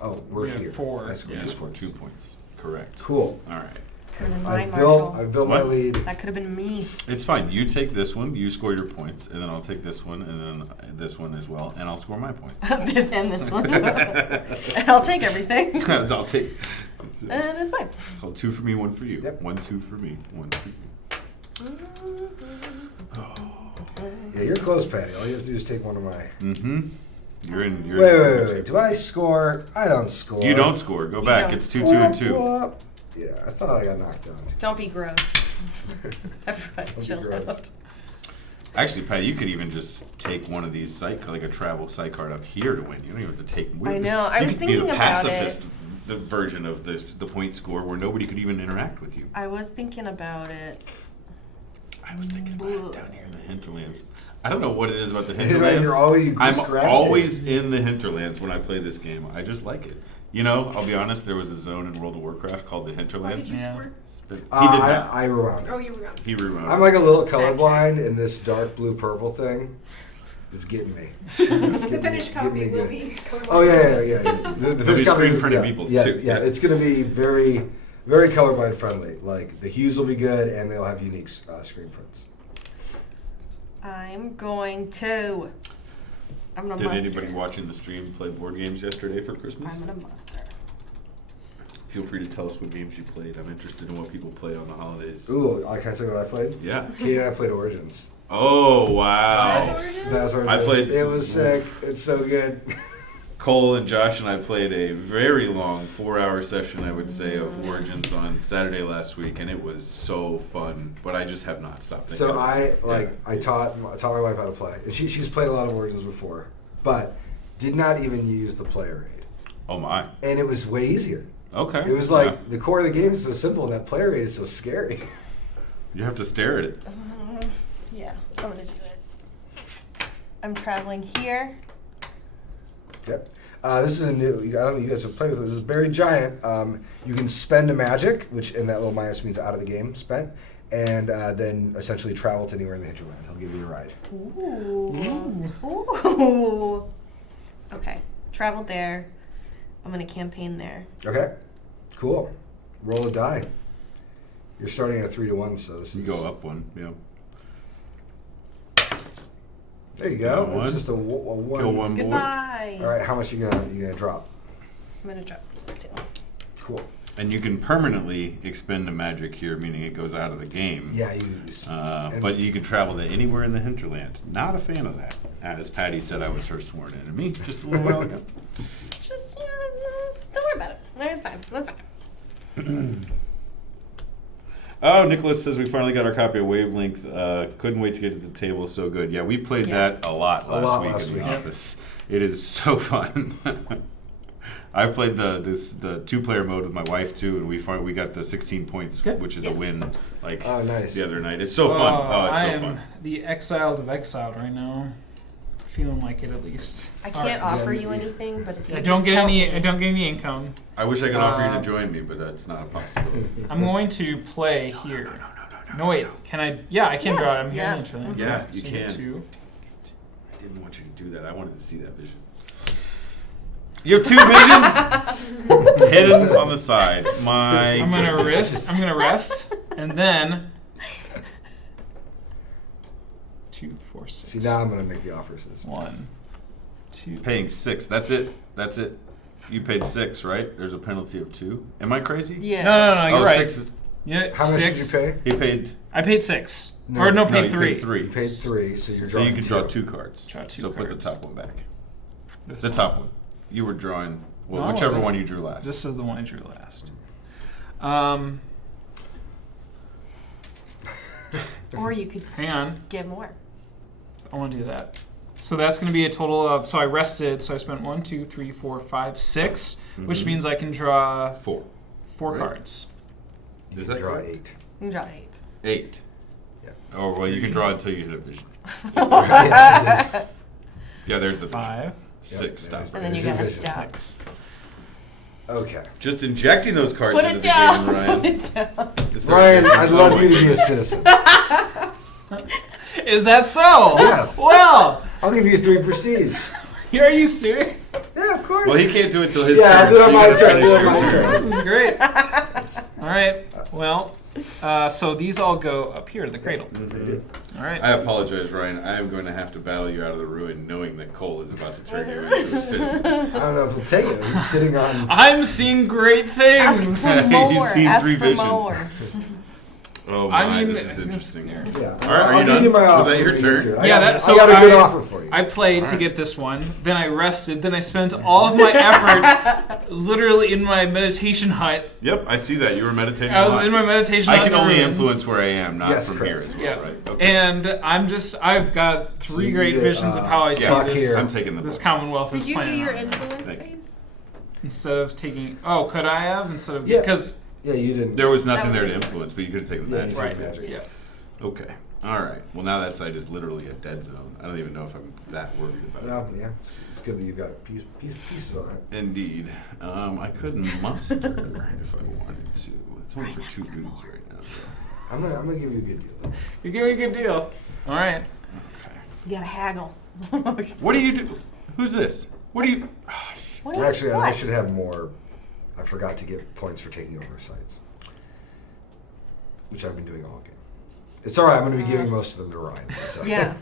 Oh, we're We have here. 4. I scored Yeah, 2 for points. 2 points. Correct. Cool. All right. Could have been I mine, built Marshall. my What? lead. That could have been me. It's fine. You take this one, you score your points, and then I'll take this one, and then this one as well, and I'll score my points. This and this one. And I'll take everything. I'll take. And it's fine. It's called 2 for me, 1 for you. Yep. 1, 2 for me, 1 for you. Yeah, you're close, Patty. All you have to do is take one of my. Mm-hmm. You're in. You're Wait. Do I score? I don't score. You don't score. Go You back. don't. It's 2, 2, and 2. Whoop. Yeah, I thought I got knocked down. Don't be gross. Everybody Don't be chill gross. out. Actually, Patty, you could even just take one of these like a travel site card up here to win. You don't even have to take. I know. I was you could thinking be the about it. pacifist, the version of the point score where nobody could even interact with you. I was thinking about it. I was thinking about it down here in the hinterlands. I don't know what it is about the You're hinterlands. you're always, you I'm just gravitate. always in the hinterlands when I play this game. I just like it. You know, I'll be honest. There was a zone in World of Warcraft called the Why did hinterlands. you Yeah. score? He did not. I rewound Oh, it. you were gone. He rewound. I'm like a little colorblind, and this dark blue purple thing is getting me. It's The getting finished getting copy me will good. be colorblind. Oh yeah. The There'll be finished copy, screen printed yeah, meeples, yeah, too. Yeah, it's gonna be very, very colorblind friendly. Like the hues will be good, and they'll have unique screen prints. I'm going to. I'm gonna Did muster. anybody watching the stream play board games yesterday for Christmas? I'm gonna muster. Feel free to tell us what games you played. I'm interested in what people play on the holidays. Ooh, can I tell you what I played? Yeah. Katie and I played Origins. Oh wow. Nice. That's what I played- It was sick. It's so good. Cole and Josh and I played a very long 4-hour session, I would say, of Origins on Saturday last week, and it was so fun. But I just have not stopped. So thinking about it. I taught my wife how to play, and she's played a lot of Origins before, but did not even use the player aid, Oh my. and it was way easier. Okay. It was like the core of the game is so simple, and that player aid is so scary. You have to stare at it. Yeah, I'm gonna do it. I'm traveling here. Yep. This is a new. I don't know if you guys have played with it. This is Buried Giant. You can spend a magic, which in that little minus means out of the game, spent, and then essentially travel to anywhere in the hinterland. He'll give you a ride. Ooh. Ooh. Okay. Traveled there. I'm gonna campaign there. Okay. Cool. Roll a die. You're starting at 3-1, so this You is. go up one. Yeah. There you go. Kill It's one. just a one. Kill one board. Goodbye. All right. How much you gonna drop? I'm gonna drop this too. Cool. And you can permanently expend a magic here, meaning it goes out of the game. Yeah. You. and But you can travel to anywhere in the hinterland. Not a fan of that. As Patty said, I was her sworn enemy just a little while ago. Just don't worry about it. No, it's fine. That's fine. Oh, Nicholas says we finally got our copy of Wavelength. Couldn't wait to get to the table. So good. Yeah, we played Yeah. that a lot last week in the office. It is so fun. I've played the 2-player mode with my wife too, and we got the 16 points, Good. which is Yeah. a win. Like Oh, nice. the other night. It's so fun. Oh, it's I so am fun. the exiled of exiled right now. Feeling like it at least. I All can't right. offer Yeah, you yeah. anything, but if you I just don't get help any. me- I don't get any income. I wish I could offer you to Um, join me, but that's not a possibility. I'm going to play here. No, wait. Can I? Yeah, I can Yeah. draw it. I'm here Yeah. in the internet. Yeah, so you I get can. to- I didn't want you to do that. I wanted to see that vision. You have 2 visions hidden on the side. My I'm gonna goodness. rest, and then 2, 4, 6. See, now I'm gonna make the offer. Says. 1, 2. Paying 6. That's it. That's it. You paid 6, right? There's a penalty of 2. Am I crazy? Yeah. No, you're Oh, right. 6 is, Yeah, How much 6. did you pay? he paid. I paid 6. No, or no, No, paid he 3. paid 3. You paid 3, so you're So drawing you can two. draw 2 cards. Draw 2 so put the cards. top one back. This The one. top one. You were drawing. Well, No, I whichever wasn't. one you drew last. This is the one I drew last. Or you could Hang just on. get more. I want to do that. So that's going to be a total of. So I rested. So I spent 1, 2, 3, 4, 5, 6, which Mhm. means I can draw 4. 4 Right. cards. Is that Draw correct? 8. You can draw 8. 8. Yeah. Oh, well, you can draw until you hit a vision. Yeah. Yeah, there's the 5, 6. Yeah, Stop. there's And then you There's gotta your vision. stop. 6. Okay. Just injecting those cards Put into it the down. game, Ryan. Put it down. Ryan, I'd love you to be a citizen. Is that so? Yes. Well, I'll give you 3 prestige. are you serious? Yeah, of course. Well, he can't do it till his Yeah, turn. I'll do it on so you my gotta turn, finish do it on yours. my turn. This is great. All right. Well, so these all go up here to the cradle. They do. All right. I apologize, Ryan. I am going to have to battle you out of the ruin, knowing that Cole is about to turn you into a citizen. I don't know if he'll take it. He's sitting on. I'm seeing great Ask things. for more. seen Ask 3 for visions. more. Oh my, I mean, this is interesting. Yeah. All right, I'll are you give done? you my Was offer that your when we get turn? to it. Yeah, I got a good offer for you. I played to Alright. get this one. Then I rested. Then I spent all of my effort literally in my meditation hut. Yep, I see that. You were meditating I a was lot. in my meditation hut. I can in the only ruins. influence where I am, not Yes, from correct. here as well, Yeah. right? Okay. And I've got 3 you great get, visions of how I see Suck this, here. I'm taking the this book. Commonwealth is Did you do playing your out. influence Thank you. phase? Instead of taking... Oh, could I have? Instead of... Yeah. Because... Yeah, you didn't. There was nothing That there would- to influence, but you could have taken Yeah, that. you too. took Right. magic. Yeah. Okay. All right. Well, now that side is literally a dead zone. I don't even know if I'm that worried about it. No, yeah, it's good that you've got pieces on it. Indeed. I could muster if I wanted to. It's only for 2 dudes right now. So. I'm gonna give you a good deal. Though. You're giving me a good deal. All right. Okay. You gotta haggle. What do you do? Who's this? What do you? Oh, shit. What do you- Actually, I what? should have more. I forgot to give points for taking over sites, which I've been doing all game. It's all right. I'm going to be giving most of them to Ryan. So. Yeah.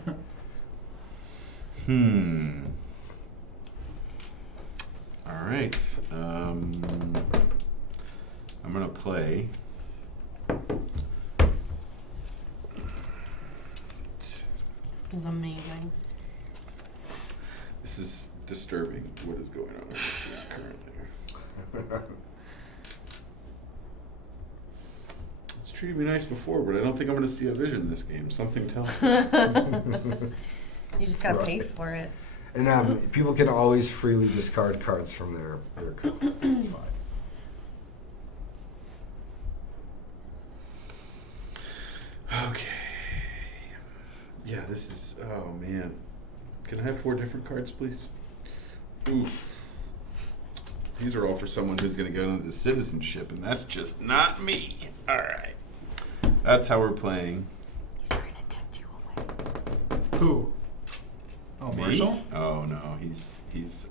All right. I'm gonna play. It's amazing. This is disturbing. What is going on with this game currently? It's treated me nice before, but I don't think I'm gonna see a vision in this game. Something tells me. You just gotta pay Right. for it. And people can always freely discard cards from their code. It's fine. Okay. Yeah, this is. Oh man. Can I have 4 different cards, please? Oof. These are all for someone who's going to go into the citizenship, and that's just not me. All right. That's how we're playing. He's trying to tempt you away. Who? Oh, Me? Marshall? Oh no, it's his.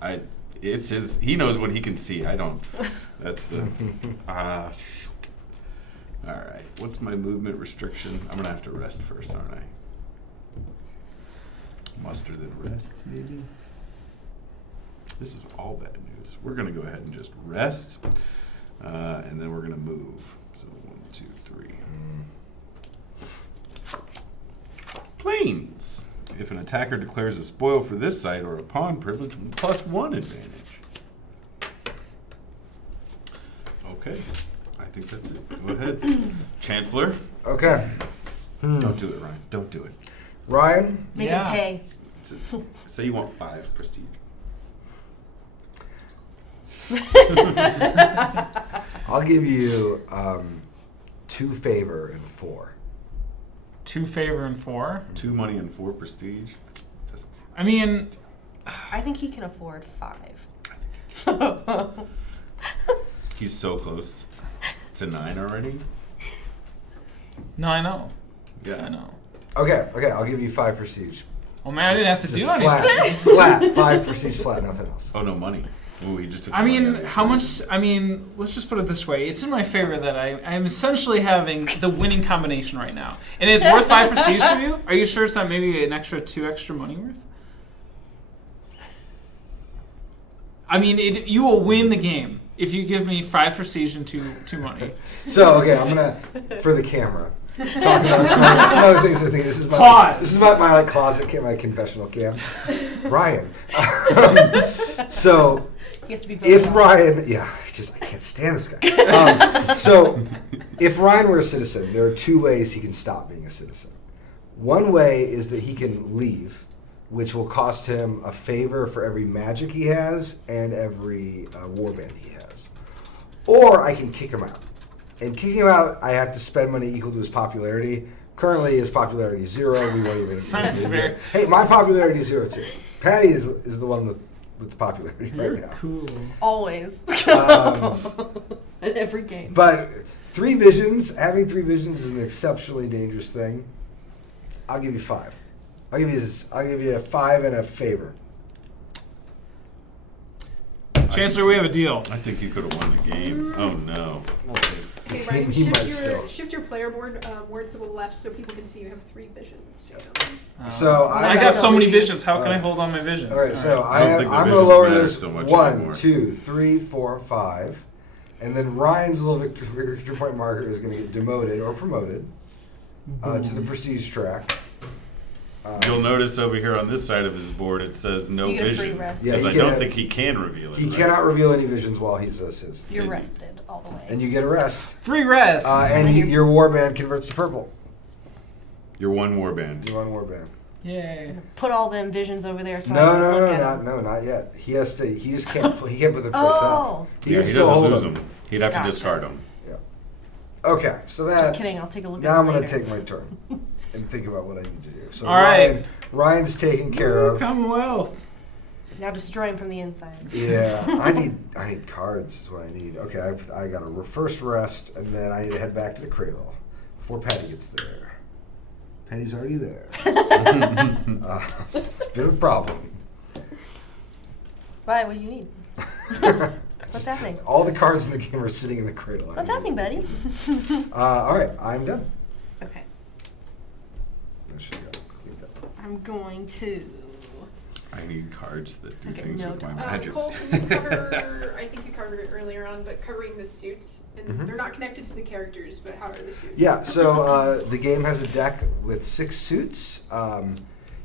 He knows what he can see. I don't. That's the. Shoot. All right. What's my movement restriction? I'm gonna have to rest first, aren't I? Muster then rest, maybe. This is all bad news. We're gonna go ahead and just rest, and then we're gonna move. So 1, 2, 3. Planes. If an attacker declares a spoil for this site or a pawn privilege, +1 advantage. Okay, I think that's it. Go ahead, Chancellor. Okay. Don't do it, Ryan. Don't do it. Ryan, Make Yeah. him pay. Say you want 5 prestige. I'll give you 2 favor and 4. 2 favor and 4. 2 money and 4 prestige. Doesn't seem- I mean, I think he can afford 5. He's so close to 9 already. no, I know. Yeah. I know. Okay, I'll give you 5 prestige. Oh man, I didn't have to Just do anything. flat. 5 prestige flat, nothing else. Oh no, money. Ooh, he just took. I the money mean, out of how it. much? I mean, let's just put it this way: it's in my favor that I'm essentially having the winning combination right now, and it's worth 5 prestige for you. Are you sure it's not maybe an extra 2 extra money worth? I mean, you will win the game if you give me 5 prestige and 2 money. So, okay, I'm gonna, for the camera, talk about some other things. I think this is my Pause. this is my like closet cam, my confessional cam. Ryan. So He has to be if voted on. Ryan, yeah, I can't stand this guy. So if Ryan were a citizen, there are 2 ways he can stop being a citizen. One way is that he can leave, which will cost him a favor for every magic he has and every warband he has. Or I can kick him out. And kicking him out, I have to spend money equal to his popularity. Currently, his popularity is 0. We won't even. Fair. Hey, my popularity is 0 too. Patty is the one with the popularity right now. Cool. Always. Um, In every game. But 3 visions, having 3 visions is an exceptionally dangerous thing. I'll give you 5. I'll give you a 5 and a favor. Chancellor, we have a deal. I think you could have won the game. Oh no. We'll see. Okay, Ryan, He might still. shift your player board more to the left so people can see you have 3 visions. So I got got so many three. visions. How can I Alright. hold on my visions? All right, so I don't think the I'm going to visions lower matter this so much 1, anymore. 2, 3, 4, 5, and then Ryan's little victory point marker is going to get demoted or promoted to the prestige track. You'll notice over here on this side of his board it says no You get a free vision. rest. Yeah, Because you I get don't a- think he can reveal it. He right? cannot reveal any visions while he's his. You're rested all the way. And you get a rest. Free rest. And then your warband converts to purple. You're one warband. You're on warband. Yay. Put all them visions over there so I No, can no, look no, at not, them. not yet. He has to. He just can't. He can't put them face Oh. up. Yeah, can he still doesn't hold lose them. them. He'd have Gotcha. to discard them. Okay, so that. Just kidding, I'll take a look at Now them I'm going later. to take my turn and think about what I need to do. So All right. Ryan's taken care of. Commonwealth. Now destroy him from the inside. Yeah, I need cards. Is what I need. Okay, I got a first rest, and then I need to head back to the cradle before Patty gets there. Patty's already there. It's a bit of a problem. Why? What do you need? What's happening? All the cards in the game are sitting in the cradle. What's happening, buddy? All right, I'm done. Okay. There she go. Cleaned up. I'm going to. I need cards that do Okay, things no, with my don't. magic. Cole, can you cover, I think you covered it earlier on, but covering the suits, and Mhm. they're not connected to the characters, but how are the suits? Yeah, so the game has a deck with 6 suits.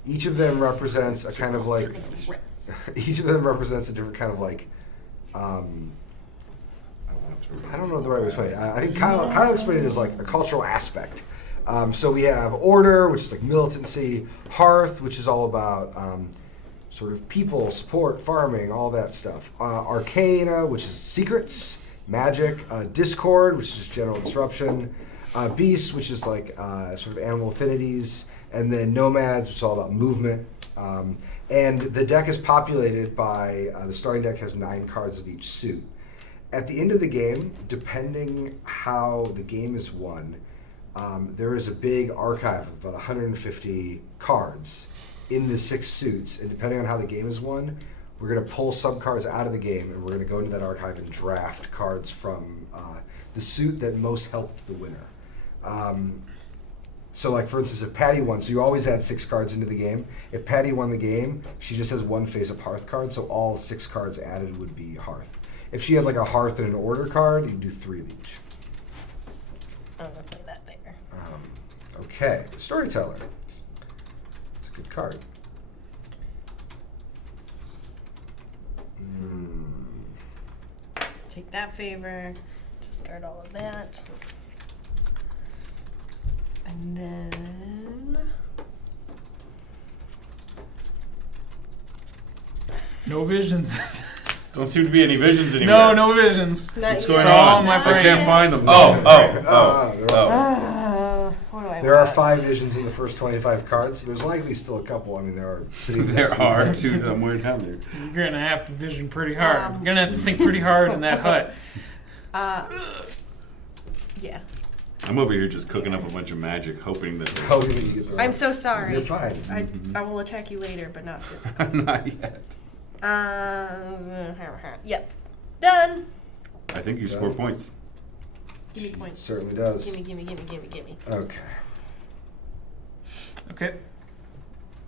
Each of them represents a kind of like. Each of them represents a different kind of like. I don't know the right way to explain it. I think Kyle explained it as like a cultural aspect. So we have order, which is like militancy, hearth, which is all about sort of people, support, farming, all that stuff. Arcana, which is secrets, magic, discord, which is just general disruption, beasts, which is like sort of animal affinities, and then nomads, which is all about movement. And the deck is populated by, the starting deck has 9 cards of each suit. At the end of the game, depending how the game is won, there is a big archive of about 150 cards in the 6 suits, and depending on how the game is won, we're going to pull some cards out of the game, and we're going to go into that archive and draft cards from the suit that most helped the winner. So, like, for instance, if Patty won, so you always add 6 cards into the game. If Patty won the game, she just has 1 face-up Hearth card, so all 6 cards added would be Hearth. If she had, like, a Hearth and an Order card, you can do 3 of each. I'm gonna play that there. Okay, Storyteller. It's a good card. Take that favor. Discard all of that. And then. No visions. Don't seem to be any visions anymore. no visions. Not What's yet. going all on? my I brain. can't find them. There What do I are want? 5 visions in the first 25 cards, so there's likely still a couple. I mean, there are sitting next There to are me. 2 somewhere down there. You're gonna have to vision pretty hard. You're gonna have to think pretty hard in that hut. Yeah. I'm over here just cooking up a bunch of magic, hoping that there's Hoping that you get the I'm so sorry. You're fine. I will attack you later, but not physically. not yet. Yep. Done. I think you score points. Give me points. Certainly does. Gimme. Okay. Okay.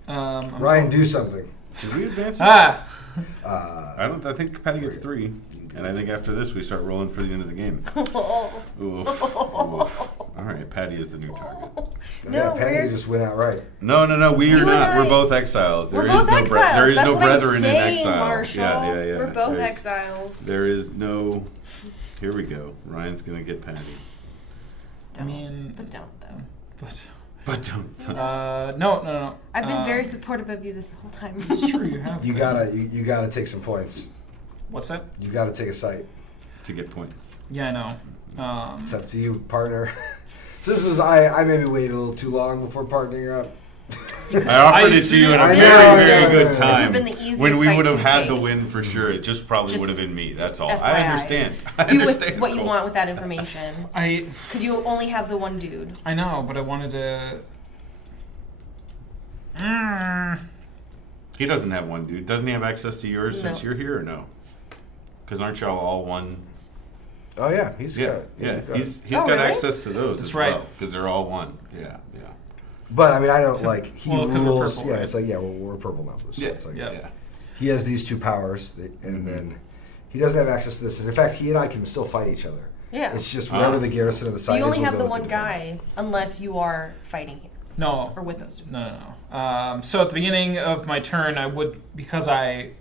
Ryan, do something. Did we advance? Ah. I think Patty gets 3, and I think after this we start rolling for the end of the game. Oof. All right, Patty is the new target. No, Patty we're- just went out right. No, we are You and not. We're I- both exiles. We're both exiles. There is That's no what brethren I'm in saying, exile. Marshall. Yeah. We're both There's- exiles. There is no. Here we go. Ryan's gonna get Patty. I mean, But don't though. But don't. No. I've been very supportive of you this whole time. It's true, you have. You gotta take some points. What's that? You gotta take a site. To get points. Yeah, I know. It's up to you, partner. So this was I maybe waited a little too long before partnering up. I offered it to you at a I very, know, very I know. good This time. would've been the easiest when we site would have to had take. the win for sure. It just probably Just would have been me. That's all. FYI. I understand. I Do understand. with what you Cole. want with that information. Because you only have the one dude. I know, but I wanted to. He doesn't have one, dude. Doesn't he have access to yours No. since you're here or no? Because aren't y'all all one? Oh yeah, he's Yeah, got. yeah. got He's Oh, got really? access to those That's as right. well because they're all one. Yeah, yeah. But I mean, I don't like he Well, 'cause we're rules. purple, Yeah, right? it's like we're purple now, so it's like Yeah. he has these two powers, and then he doesn't have access to this. And in fact, he and I can still fight each other. Yeah. It's just whatever the garrison of the So side you is. only we'll have go the with one defender. guy unless you are fighting him No. or with those two. No. So at the beginning of my turn, I would because I,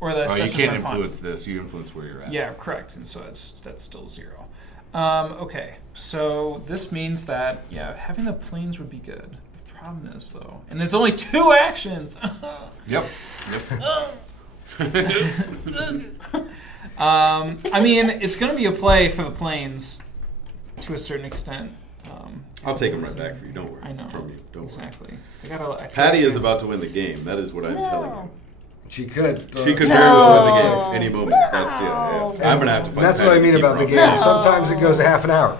or that's, Oh, you that's just can't my pawn. influence this. You influence where you're at. Yeah, correct. And so that's still 0. Okay, so this means that having the planes would be good. The problem is though, and it's only 2 actions. Yep. I mean, it's going to be a play for the planes to a certain extent. I'll take them right back for you. Don't worry. I know. From you. Don't worry. Exactly. I feel Patty like is about to win the game. That is what I'm telling you. She could. She could No. very well win the game any moment. No. That's I'm gonna have to fight. And that's what I Patty mean to keep about her the off. game. No. Sometimes it goes a half an hour.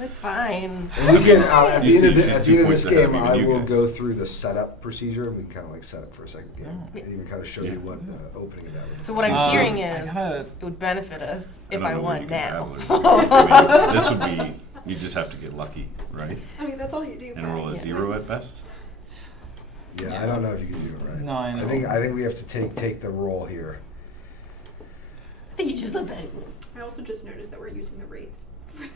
It's fine. And we can at You the end of see, the, she's at 2 the end of points this ahead of game, even I you will guys. go through the setup procedure, and we can kind of like set up for a second game, Oh. and even kind of show you what the opening of that would be. So what I'm hearing I is gotta- it would benefit us if don't I know what won you can now. have, I mean, this would be. You just have to get lucky, right? I mean, that's all you do. And roll a Yeah. 0 at best. Yeah, I don't know if you can do it right. No, I know. I think we have to take the roll here. I think you just let that. I also just noticed that we're using the wraith.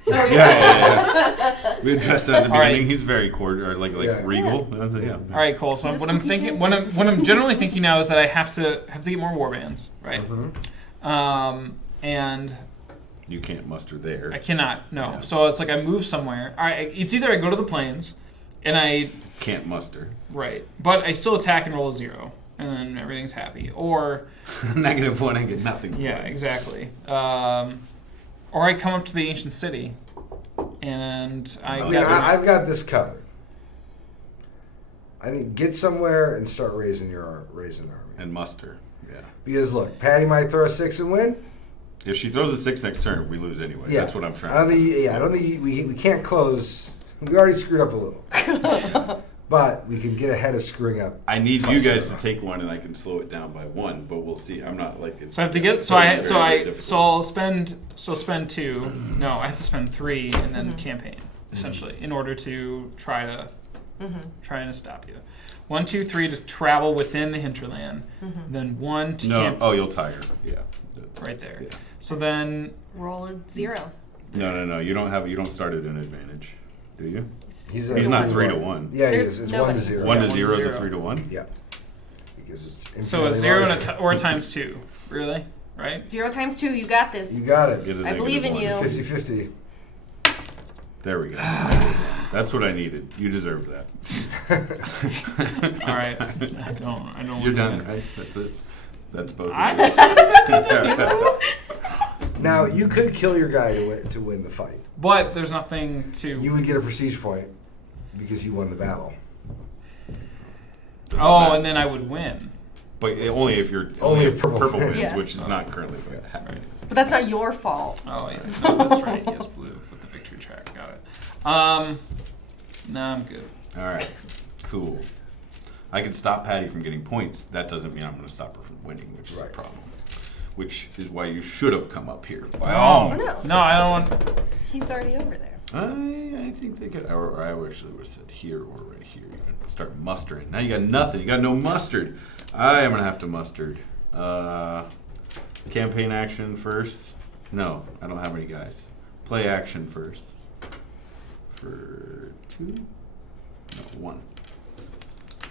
Yeah. We addressed that at the All right. beginning. He's very cordial, or like Yeah. regal. Yeah. All right, cool. So Is this what I'm spooky thinking, chance? what I'm generally thinking now is that I have to get more warbands, right? And You can't muster there. I cannot. No. Yeah. So it's like I move somewhere. All right. It's either I go to the plains, and I Can't muster. right, but I still attack and roll a 0, and then everything's happy. Or -1, I get nothing. yeah, exactly. Or I come up to the ancient city, and I Oh, Yeah, sure. I've got this covered. I think get somewhere and start raising an army. And muster. Yeah. Because look, Patty might throw a 6 and win. If she throws a 6 next turn, we lose anyway. Yeah, That's what I'm trying. I don't think we can't close. We already screwed up a little, but we can get ahead of screwing up. I need by you guys 0. to take 1, and I can slow it down by 1. But we'll see. I'm not like it's. So I have to get. So I'll spend 2. No, I have to spend 3 and then campaign essentially in order to try to stop you. 1, 2, 3 to travel within the hinterland. Then 1 to No. camp Oh, you'll tire. Yeah. That's, right there. Yeah. So then Roll a 0. No. You don't start at an advantage, do you? He's not 3 to 1. Yeah, he There's is. It's nobody. 1 to 0. 1 Yeah, to 0 is a 0. 3 to 1. Yeah, because it's so a infinitely 0 and larger. or a times 2. Really? Right? 0 times 2, you got this. You got it. Get a I believe in -1. you. 50-50. There we go. That's what I needed. You deserve that. All right. I don't. You're want done, that. right? That's it. That's both. I of us. Now you could kill your guy to win the fight. But there's nothing to. You would get a prestige point because you won the battle. Oh, and then I would win. But only if you're Only if purple wins, wins. Yeah. which is not currently what happening. But that's not your fault. Oh yeah, no, that's right. Yes, blue with the victory track. Got it. No, I'm good. All right, cool. I can stop Patty from getting points. That doesn't mean I'm going to stop her from winning, which is a Right. problem. Which is why you should have come up here. By all means. no. No, I don't want. He's already over there. I think they could, or I actually would have said here or right here. You can start mustering. Now you got nothing. You got no mustard. I am going to have to mustard. Campaign action first. No, I don't have any guys. Play action first. For 2? No, 1.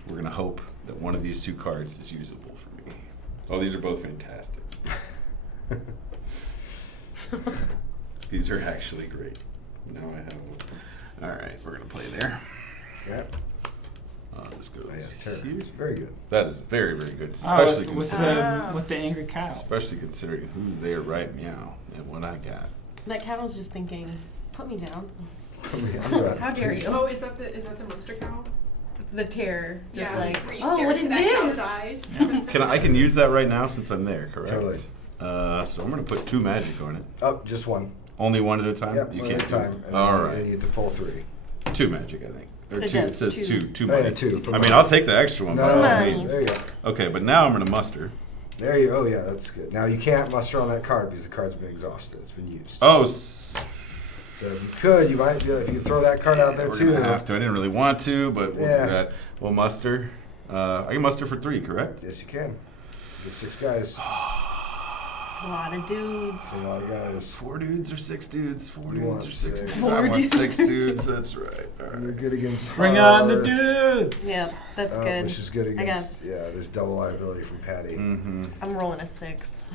We're going to hope that one of these 2 cards is usable for me. Oh, these are both fantastic. These are actually great. Now I have them. All right, we're going to play there. Yeah. This goes Oh, yeah, terror. here. It's very good. That is very, very good. Oh, Especially, with the angry cow. especially considering who's there right now and what I got. That cat was just thinking, put me down. How dare you. Oh, is that the monster cow? It's the terror. Just yeah, like, where you oh, stare what into is that cow's this? eyes. I can use that right now since I'm there, correct? Totally. So I'm going to put 2 magic on it. Oh, just 1. Only 1 at a time? Yep, You one can't at a do time. it. And All then right. you get to pull 3. 2 magic, I think. Or It 2. It does, says 2. 2 Oh, yeah, money. 2. I mean, I'll take the extra one. No, by all Nice. means. there you go. Okay, but now I'm going to muster. There you. Oh yeah, that's good. Now you can't muster on that card because the card's been exhausted. It's been used. Oh, So if you could, you might be able, if you throw that card out there we're too. gonna have to. I didn't really want to, but we'll Yeah. do that. We'll muster. I can muster for 3, correct? Yes, you can. Get 6 guys. It's a lot of dudes. That's a lot of guys. 4 dudes or 6 dudes? 4 You dudes want or 6 6. dudes? Four I want dudes. 6 dudes. That's right. All And you're right. good against. Bring on the Hearth, dudes. Yeah, that's good. Which is good I against. Yeah, there's double liability from Patty. Mm-hmm. I'm rolling a 6.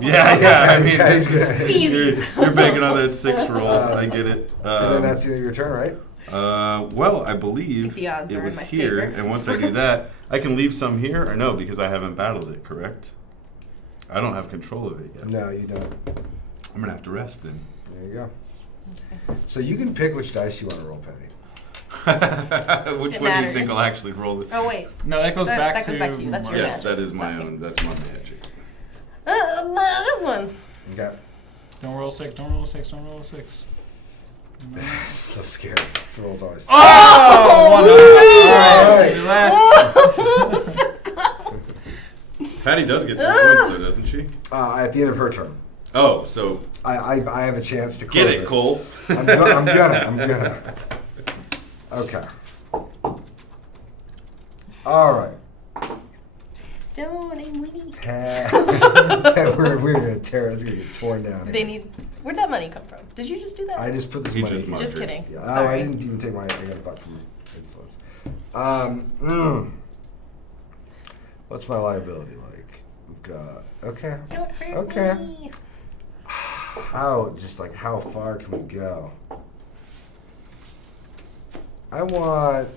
Yeah. I mean, Patty's this good. is, Easy. you're banking on that 6 roll. I get it. And then that's the end of your turn, right? Well, I believe The odds it are in was my here, favor. and once I do that, I can leave some here, or no, because I haven't battled it, correct? I don't have control of it yet. No, you don't. I'm gonna have to rest then. There you go. So you can pick which dice you want to roll, Patty. Which It one do you matters. think I'll actually roll it? Oh wait. No, that goes back That to. goes back to you. That's your Yes, magic. that is my Sorry. own. That's my magic. This one. Okay. Don't roll 6. Don't roll 6. Don't roll 6. So scary. This roll's always. Oh! All right. Patty does get 3 points though, doesn't she? At the end of her turn, Oh, so I have a chance to close get it, Cole. I'm gonna. Okay. All right. Don't, I'm winning. we're gonna tear. It's gonna get torn down. They Here. need. Where'd that money come from? Did you just do that? I just put this He money. just in. mustered. Just kidding. Yeah. Sorry. Oh, I didn't even take my. I got a buck from influence. What's my liability like? We've got. Okay. Don't hurt Okay. me. How far can we go? I want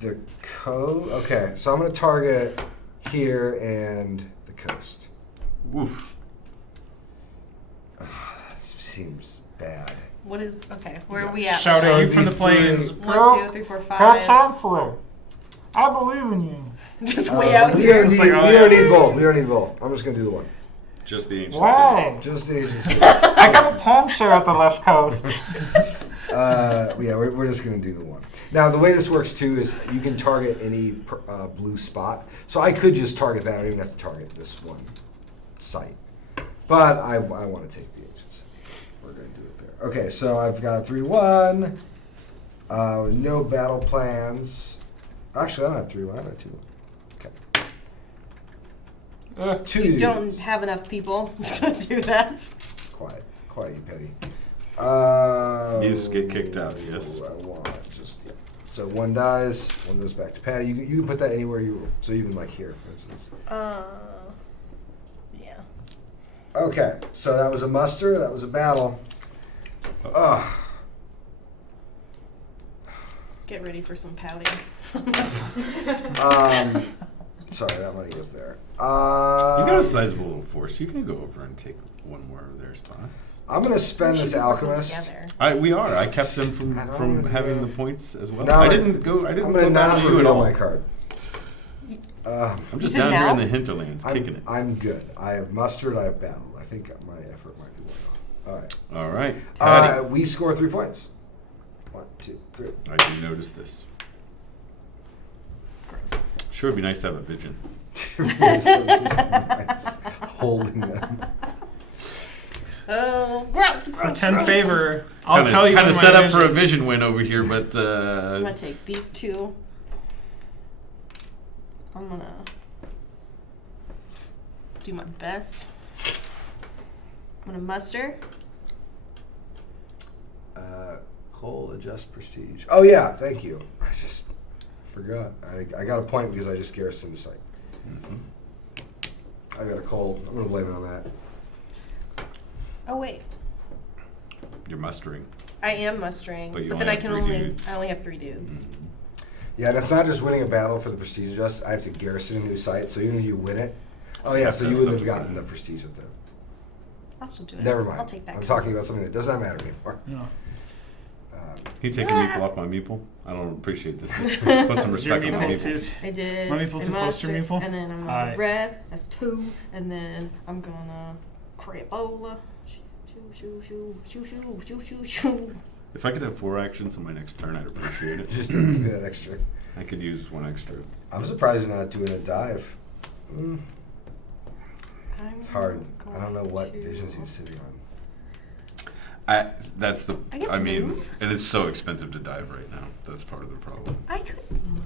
the coast. Okay, so I'm gonna target here and the coast. Oof. That seems bad. What is okay? Where are we at? Shout So at you it'd from be the plains. 1, 2, 3, 4, 5. Chancellor, I believe in you. Just way out We here. don't It's need, like, oh, we don't yeah. need both. We don't need both. I'm just gonna do the one. Just the ancient Why? Just the agency. I got a timeshare at the left coast. Yeah, we're just gonna do the one. Now the way this works too is you can target any blue spot. So I could just target that. I don't even have to target this one site. But I want to take the agency. We're gonna do it there. Okay, so I've got 3-1. No battle plans. Actually, I don't have 3-1. I have 2-1. Okay. 2 You don't dudes. have enough people to do that. Quiet, you petty. You just get kicked out, yes. I want just so 1 dies, 1 goes back to Patty. You can put that anywhere you. So even like here, for instance. Yeah. Okay, so that was a muster. That was a battle. Ugh. Get ready for some pouting. Sorry, that money goes there. You got a sizable little force. You can go over and take one more of their spots. I'm gonna spend this We should be working alchemist. together. We are. I kept them I don't from wanna do having that. the points as well. No, I I'm didn't go. I didn't I'm go gonna down not to you at reveal all. my card. I'm just said down here now? in the hinterlands, kicking it. I'm good. I have mustered. I have battled. I think my effort might be well off. All right. All right, Patty. We score 3 points. 1, 2, 3. I do notice this. Gross. Sure, it'd be nice to have a vision. Holding them. Oh, gross. For gross 10 gross. favor, I'll tell you. Kind of when set my up for a visions- vision win over here, but I'm gonna take these 2. I'm gonna do my best. I'm gonna muster. Cole, adjust prestige. Oh yeah, thank you. I just forgot. I got a point because I just garrisoned the site. I got a cold. I'm gonna blame it on that. Oh wait, you're mustering. I am mustering, But you but only then I have can 3 only dudes. I only have 3 dudes. Yeah, and it's not just winning a battle for the prestige adjust. I have to garrison a new site. So even if you win it, oh yeah, so you wouldn't have gotten the prestige at the. I'll still do it. Never mind. I'll take that. I'm talking about something that does not matter anymore. Yeah. Can you take a meeple off my meeple? I don't appreciate this. Put some Is your respect on my meeple meeple. too? I did. My meeple's I too close to your mustered, meeple? And then I'm gonna Alright. rest. That's 2. And then I'm gonna crapola. Shoo, shoo, shoo, shoo, shoo, shoo, shoo, shoo. If I could have 4 actions on my next turn, I'd appreciate Just it. do that extra. I could use 1 extra. I'm surprised you're not doing a dive. It's hard. I don't know what visions he's sitting on. That's the. I guess mean, move? and it's so expensive to dive right now. That's part of the problem. I could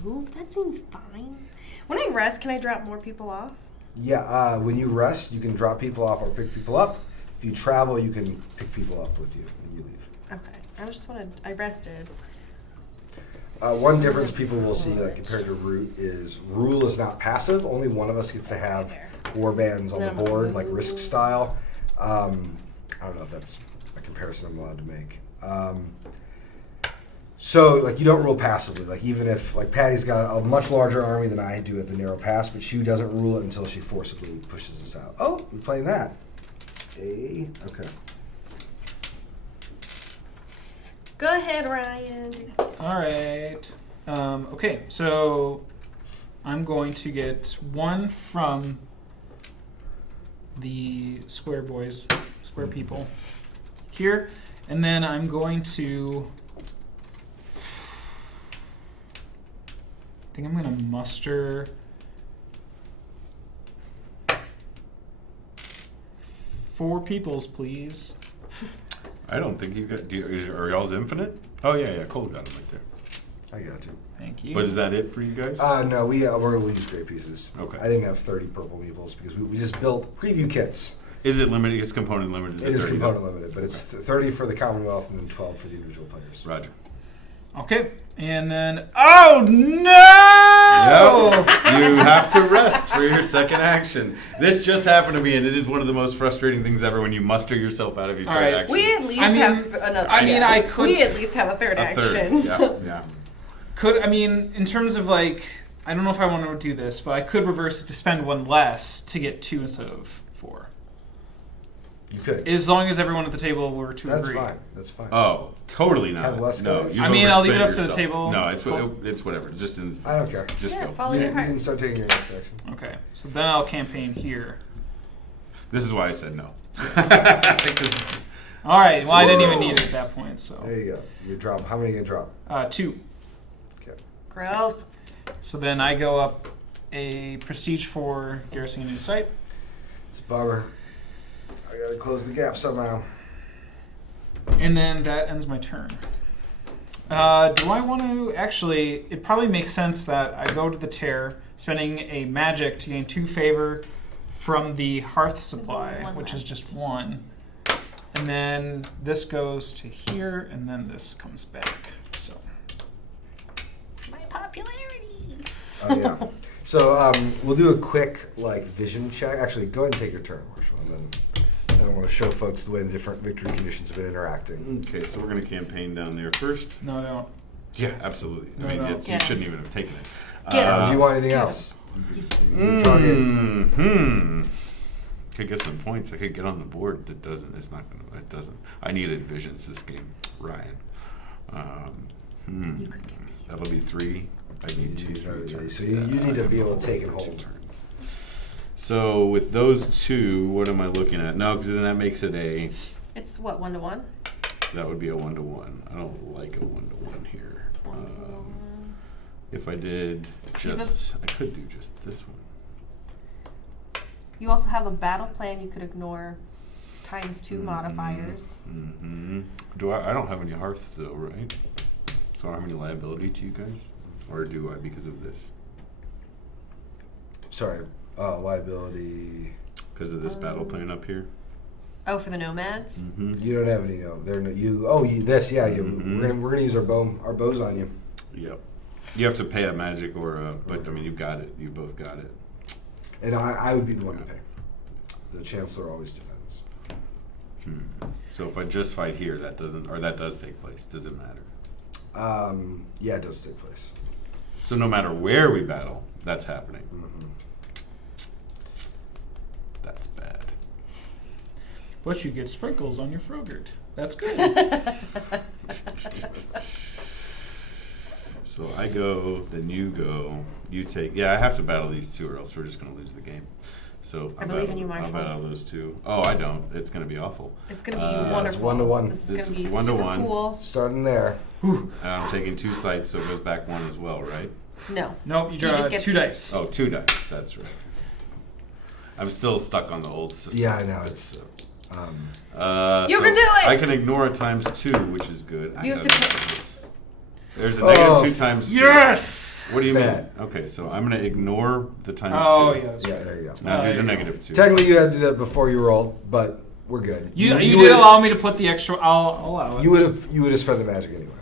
move. That seems fine. When I rest, can I drop more people off? Yeah, when you rest, you can drop people off or pick people up. If you travel, you can pick people up with you when you leave. Okay. I rested. One difference people will see, like compared to Root, is Rule is not passive. Only one of us gets to have warbands on the board, like Risk style. I don't know if that's a comparison I'm allowed to make. So, like, you don't rule passively. Like, even if, like, Patty's got a much larger army than I do at the Narrow Pass, but she doesn't rule it until she forcibly pushes us out. Oh, you're playing that. Okay. Go ahead, Ryan. All right. Okay, so I'm going to get one from the square boys, square people here, and then I'm going to. I think I'm going to muster 4 peoples, please. I don't think you got. Are y'all's infinite? Oh yeah, Cole got them right there. I got you. Thank you. But is that it for you guys? No, we're going to use great pieces. Okay. I didn't have 30 purple meeples because we just built preview kits. Is it limited? It's component limited. It is component limited, but it's 30 for the Commonwealth and then 12 for the individual players. Roger. Okay, and then oh no! Yep. You have to rest for your second action. This just happened to me, and it is one of the most frustrating things ever when you muster yourself out of your All third right. action. We at least I mean- have another. I mean, I could- We at least have a third action. Yeah. In terms of like, I don't know if I want to do this, but I could reverse it to spend 1 less to get 2 instead of 4. You could. As long as everyone at the table were to That's agree. fine. That's fine. Oh, totally not. Have less no, guys? you've I mean, I'll leave it overspent up to the yourself. table. No, it's Close. whatever. Just I don't care. Just Yeah, go. follow You your can heart. start taking your next action. Okay, so then I'll campaign here. This is why I said no. 'Cause- All right. Well, I didn't even need it at that point. So There you go. You drop. How many are you going to drop? 2. Okay. Gross. So then I go up a prestige for garrisoning a new site. It's a bummer. I got to close the gap somehow. And then that ends my turn. Do I want to actually? It probably makes sense that I go to the tear, spending a magic to gain 2 favor from the hearth supply, One which is left. just 1. And then this goes to here, and then this comes back. So My popularity. Oh, yeah. So we'll do a quick vision check. Actually, go ahead and take your turn, Marshall, and then I want to show folks the way the different victory conditions have been interacting. Okay, so we're going to campaign down there first. no, I don't. Yeah, absolutely. No, I mean, no. you Get shouldn't even have taken it. Get Do you want anything else? Target. Could get some points. I could get on the board. That doesn't. It's not going to. It doesn't. I needed visions this game, Ryan. You could get these. That'll be 3. I need 2. 3 turns. So you need to be able to take and for 2 hold. turns. So with those 2, what am I looking at? No, because then that makes it a. It's what, 1-to-1? That would be a 1-to-1. I don't like a 1-to-1 here. If I did I could do just this one. You also have a battle plan you could ignore times 2 modifiers. Mm-hmm. I don't have any hearth though, right? So I don't have any liability to you guys? Or do I because of this? Sorry, liability. Because of this battle plan up here? Oh, for the nomads? Mm-hmm. You don't have any. No, they're no, you. Oh, you. This. Yeah. You. Mhm. We're gonna use our bows on you. Yep. You have to pay a magic or a, but I mean, you got it. You both got it. And I would be the one to pay. The chancellor always defends. So if I just fight here, that doesn't, or that does take place. Does it matter? Yeah, it does take place. So no matter where we battle, that's happening. Mm-hmm. That's bad. But you get sprinkles on your frogurt. That's good. So I go, then you go, you take. Yeah, I have to battle these 2, or else we're just going to lose the game. So I believe in you, Marshall. I'll battle those 2. Oh, I don't. It's going to be awful. It's going to be Yeah, wonderful. it's 1-to-1. This is It's going to be 1 to super 1. cool. Starting there. And I'm taking 2 sites, so it goes back 1 as well, right? No. Nope, you You draw just get 2 these. dice. Oh, 2 dice. That's right. I'm still stuck on the old system. Yeah, I know. It's. You can do it! I can ignore a ×2, which is good. You have to There's a -2 times 2. Yes! What do you Bad. mean? Okay, so I'm going to ignore the ×2. Oh, yeah. That's Yeah, right. there you go. Now do the there you -2. Technically, you had to do that before you rolled, but we're good. You did would've- allow me to put the extra. I'll allow it. You would have spent the magic anyway.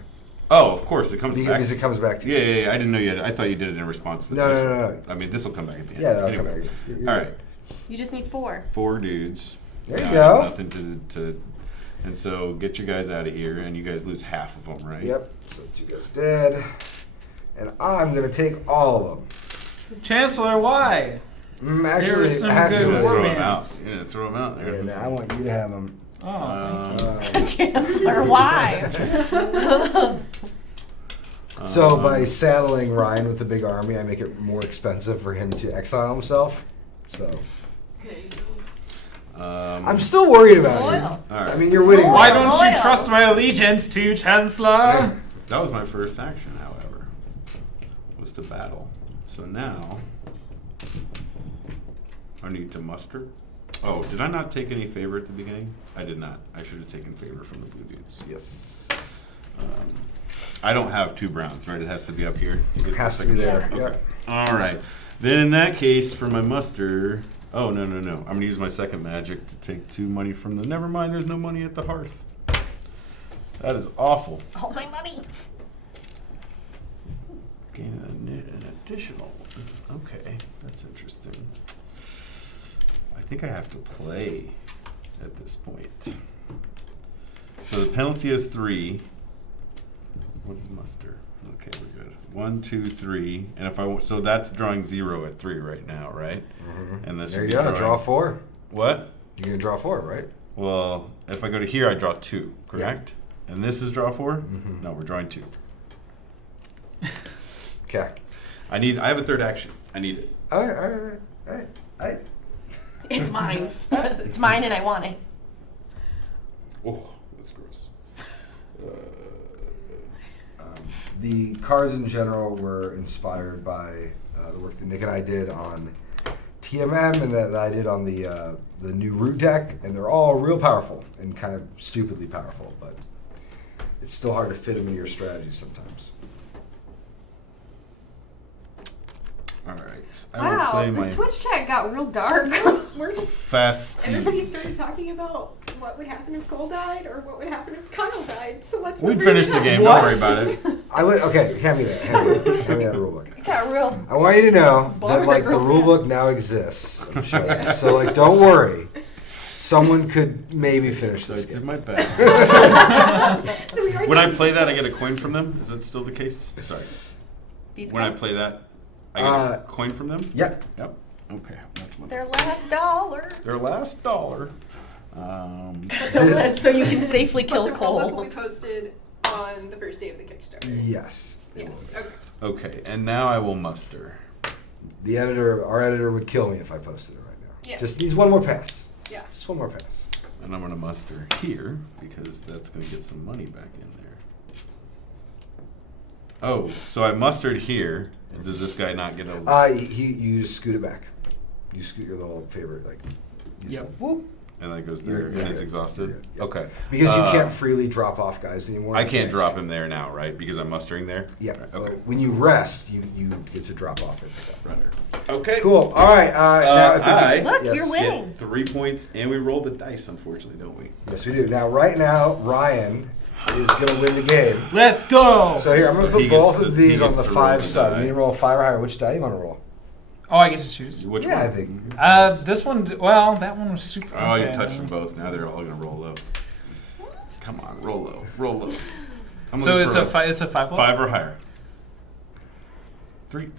Oh, of course, it comes back. Because it comes back to you. Yeah, I didn't know you had. I thought you did it in response to No, this. no. I mean, this will come back at the end. Yeah, that'll Anyway. come back. You're All good. right, You just need 4. 4 dudes. There you Now I go. have Nothing to. And so get you guys out of here, and you guys lose half of them, right? Yep. So 2 guys are dead. And I'm going to take all of them. Chancellor, why? Actually, There are some You're good gonna war throw them bands. out. You're gonna throw them out there. and I want you to have them. Oh, thank you. Chancellor, why? So by saddling Ryan with the big army, I make it more expensive for him to exile himself. So I'm still worried about you. Loyal. All right. I mean, you're winning. Why Ryan. don't you Loyal. trust my allegiance to Chancellor? That was my first action, however, was to battle. So now I need to muster. Oh, did I not take any favor at the beginning? I did not. I should have taken favor from the blue dudes. Yes. I don't have 2 browns, right? It has to be up here. To get It has the to be second- there. Okay. Yep. All right. Then in that case, for my muster. Oh, no. I'm going to use my second magic to take 2 money from the. Never mind, there's no money at the hearth. That is awful. All my money. Gain an additional. Okay, that's interesting. I think I have to play at this point. So the penalty is 3. What is muster? Okay, we're good. 1, 2, 3, and if I so that's drawing 0 at 3 right now, right? Mm-hmm. And this There would you be go. drawing- Draw 4. What? You're gonna draw 4, right? Well, if I go to here, I draw 2, correct? And this is draw 4? Mhm. No, we're drawing 2. Okay. I have a third action. I need it. All right. It's mine. It's mine and I want it. Oh, that's gross. The cards in general were inspired by the work that Nick and I did on TMM and that I did on the new root deck, and they're all real powerful and kind of stupidly powerful, but it's still hard to fit them into your strategy sometimes. All right. I will Wow, play the my Twitch chat got real dark. We're just, fast. everybody started talking about what would happen if Cole died or what would happen if Kyle died. So let's. We not finished the bring game. it up. Don't worry about it. Okay, hand me that. Hand me that rule book. It got real. I want you to know that Barred like the real rule fast. book now exists. I'm sure. So like, don't worry. Someone could maybe finish So I this did game. my best. So we already When I play that, I get a coin from them. Is that still the case? Sorry. These When I guys, play that, I get a coin from them. Yep. Yep. Okay. That's what their last dollar. their last dollar. So you can safely But kill the rule book will Cole. be posted on the first day of the Kickstarter. Yes. it Yes. will. Okay. Okay, and now I will muster. The editor, our editor, would kill me if I posted it right now. Yeah. Just needs one more pass. Yeah. Just one more pass. And I'm going to muster here because that's going to get some money back in there. Oh, so I mustered here. Does this guy not get a... You just scoot it back. You scoot your little favorite, like. you just Yep. go, whoop. and then it goes You're- there you're and it's good. exhausted? You're good, yep. Okay. Because you can't freely drop off guys anymore. I You can't drop him there now, right? Because I'm mustering there? Yeah. Right, okay. When you rest, you get to drop off and pick up. Runner. Okay. Cool. All right. Now, I Look, Yes. you're get winning. 3 points, and we rolled the dice, unfortunately, don't we? Yes, we do. Now, right now, Ryan is going to win the game. Let's go. So here, I'm going So to he put both gets of to- he these on gets the to roll 5 the side. die. You need to roll 5 or higher. Which die you want to roll? Oh, I get to choose. Which Yeah, one? I think. This one, well, that one was super. Oh, okay. you've touched them both. Now they're all going to roll low. Come on, roll low. Roll low. I'm So looking it's for a five. It's a 5 plus. 5 or higher. 3.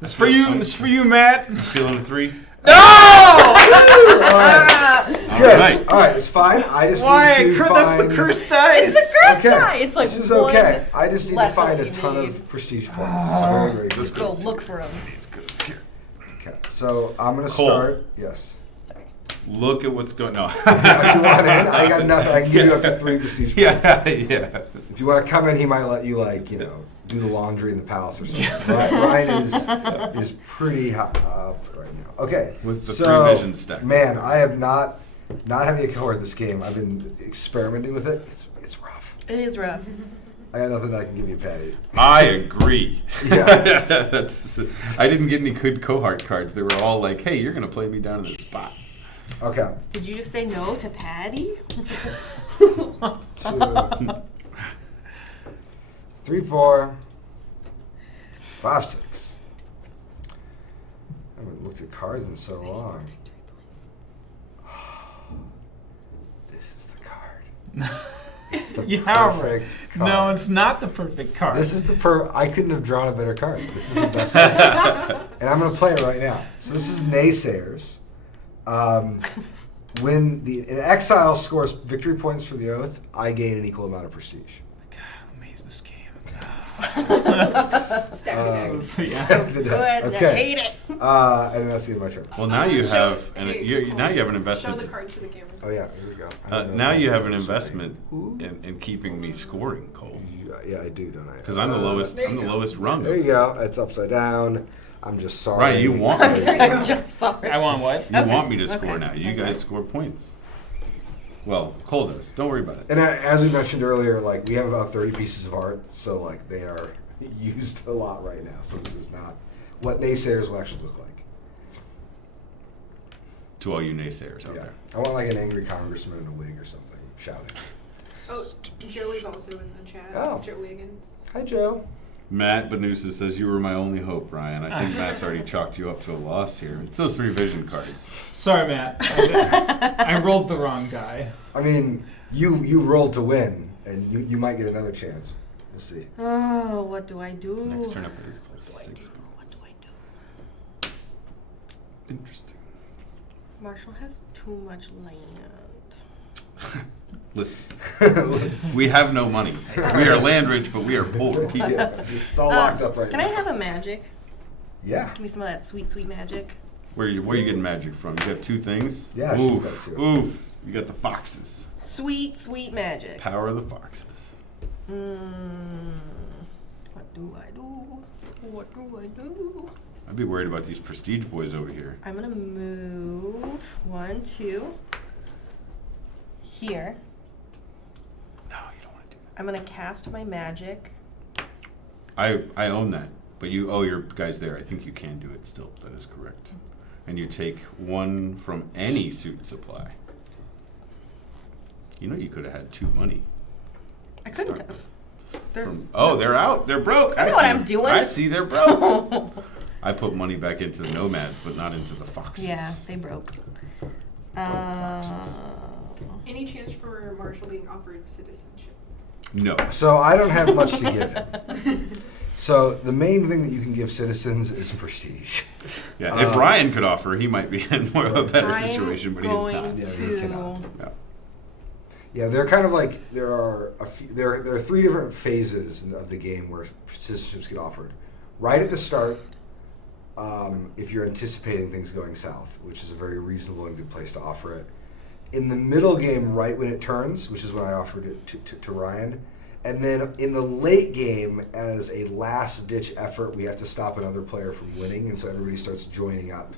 It's for you. It's for you, Matt. Feeling a 3? All right. It's All good. right. All right, it's fine. I just Why? need to That's find... the cursed dice. It's the cursed Okay. guy. It's like This is one okay. I just need to less find than a you ton need. of prestige points. It's very, very good. Go look for him. It's good. Here. Okay, so I'm going to Cole. start... Yes. Sorry. Look at what's going on. You want in? I got nothing. I can give you up to 3 prestige points. Yeah. If you want to come in, he might let you do the laundry in the palace or something. Ryan is pretty hot up right now. Okay, With the so 3 vision stack. man, I have not having a cohort this game. I've been experimenting with it. It's rough. It is rough. I got nothing I can give you, Patty. I agree. Yeah. I didn't get any good cohort cards. They were all like, hey, you're going to play me down in this spot. Okay. Did you just say no to Patty? 2, 3, 4, 5, 6. I haven't looked at cards in so long. This is the card. It's the perfect card. No, it's not the perfect card. This is I couldn't have drawn a better card. This is the best card. And I'm going to play it right now. So this is Naysayers. When an Exile scores victory points for the Oath, I gain an equal amount of prestige. God, amaze this game. Stack of decks. Stack the deck. Good. Okay. I hate it. And that's the end of my turn. Well, now you have an investment. Show the card to the camera. Oh yeah, here we go. I don't know Now if you I'm have an doing investment something. in keeping me scoring, Cole. Yeah, I do, don't I? Because I'm the lowest. there I'm you the go. lowest rung. There you go. It's upside down. I'm just sorry. Right, you want me. There you go. I'm just sorry. I want what? You Okay. want me to score Okay. now. You Okay. guys score points. Well, Cole does. Don't worry about it. And as we mentioned earlier, like we have about 30 pieces of art, so like they are used a lot right now. So this is not what Naysayers will actually look like. To all you naysayers out Yeah, there. I want like an angry congressman in a wig or something shouting. Oh, Joey's also in the chat. Oh. Joe Wiggins. Hi, Joe. Matt Benusa says you were my only hope, Ryan. I think Matt's already chalked you up to a loss here. It's those 3 vision cards. Sorry, Matt. I rolled the wrong guy. I mean, you rolled to win, and you might get another chance. We'll see. Oh, what do I do? Next turn after this place. 6 What do points. I do? Interesting. Marshall has too much land. Listen, we have no money. We are land rich, but we are poor. Yeah, it's all locked up right Can now. I have a magic? Yeah. Give me some of that sweet, sweet magic. Where are you getting magic from? You got 2 things? Yeah, she's Oof, got 2. Oof. You got the foxes. Sweet, sweet magic. Power of the foxes. What do I do? What do I do? I'd be worried about these prestige boys over here. I'm gonna move 1, 2 here. No, you don't want to do I'm gonna cast my magic. that. I own that. But your guy's there. I think you can do it still. That is correct. And you take 1 from any suit supply. You know you could have had 2 money. I couldn't Start have. There's They're out. They're broke. I know see. what I'm doing. I see they're broke. I put money back into the nomads, but not into the foxes. yeah, they broke. foxes. Any chance for Marshall being offered citizenship? No. So I don't have much to give him. So the main thing that you can give citizens is prestige. Yeah. If Ryan could offer, he might be in more of a better I'm situation, but he is going not. Yeah, you to. cannot. Yeah. Yeah, they're kind of like there are 3 different phases of the game where citizenships get offered. Right at the start, if you're anticipating things going south, which is a very reasonable and good place to offer it. In the middle game, right when it turns, which is when I offered it to Ryan, and then in the late game, as a last-ditch effort, we have to stop another player from winning, and so everybody starts joining up.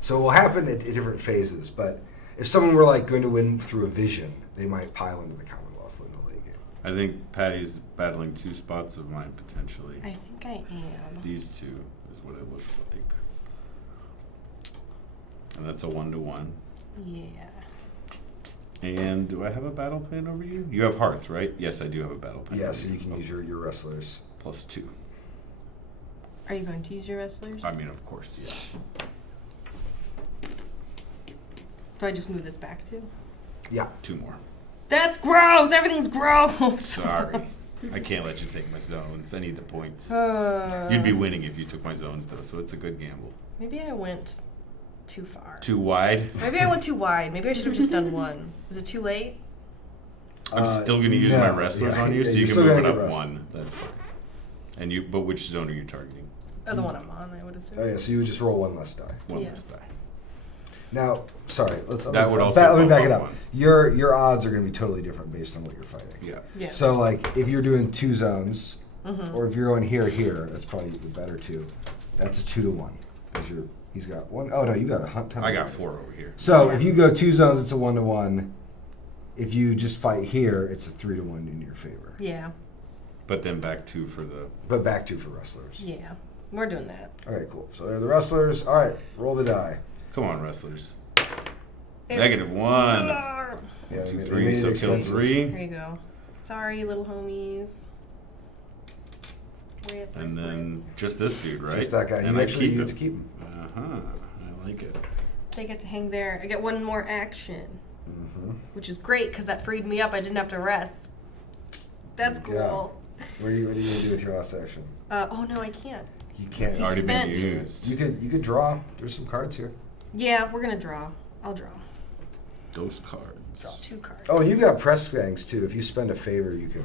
So it will happen at different phases, but if someone were like going to win through a vision, they might pile into the Commonwealth in the late game. I think Patty's battling 2 spots of mine potentially. I think I am. These 2 is what it looks like. And that's a 1-to-1. Yeah. And do I have a battle plan over you? You have Hearth, right? Yes, I do have a battle plan. Yeah, over so you can use your wrestlers. +2. Are you going to use your wrestlers? I mean, of course, yeah. Do I just move this back too? Yeah. 2 more. That's gross. Everything's gross. Sorry. I can't let you take my zones. I need the points. Uh, You'd be winning if you took my zones, though, so it's a good gamble. Maybe I went too far. Too wide? Maybe I went too wide. Maybe I should have just done 1. Is it too late? I'm still going to use my wrestlers on you, so you you're can still move gonna it get up wrestled. 1. That's fine. And you, but which zone are you targeting? Oh, the one I'm on, I would assume. Oh yeah, so you would just roll 1 less die. 1 Yeah. less die. Now, sorry, let me bump back it up up. one. Your odds are going to be totally different based on what you're fighting. Yeah. Yeah. So, like, if you're doing 2 zones, or if you're going here, that's probably the better 2. That's a 2 to 1. Because he's got 1. Oh no, you got a ton. I got 4 over here. So if you go 2 zones, it's a 1 to 1. If you just fight here, it's a 3 to 1 in your favor. Yeah. But then back 2 for the. But back 2 for wrestlers. Yeah. We're doing that. All right, cool. So they're the wrestlers. All right, roll the die. Come on, wrestlers. It's- -1. Yeah, 2, they 3. made it So kill expensive. 3. There you go. Sorry, little homies. Rip, And rip, then just this dude, right? Just that guy. And You I actually keep get him. to keep him. I like it. rip. They get to hang there. I get 1 more action, Mm-hmm. which is great because that freed me up. I didn't have to rest. That's Yeah. cool. What are you going to do with your last action? Oh no, I can't. You can't. He's Already been spent. used. You could draw. There's some cards here. Yeah, we're gonna draw. I'll draw. Those cards. 2 cards. Oh, you've got press gangs too. If you spend a favor, you can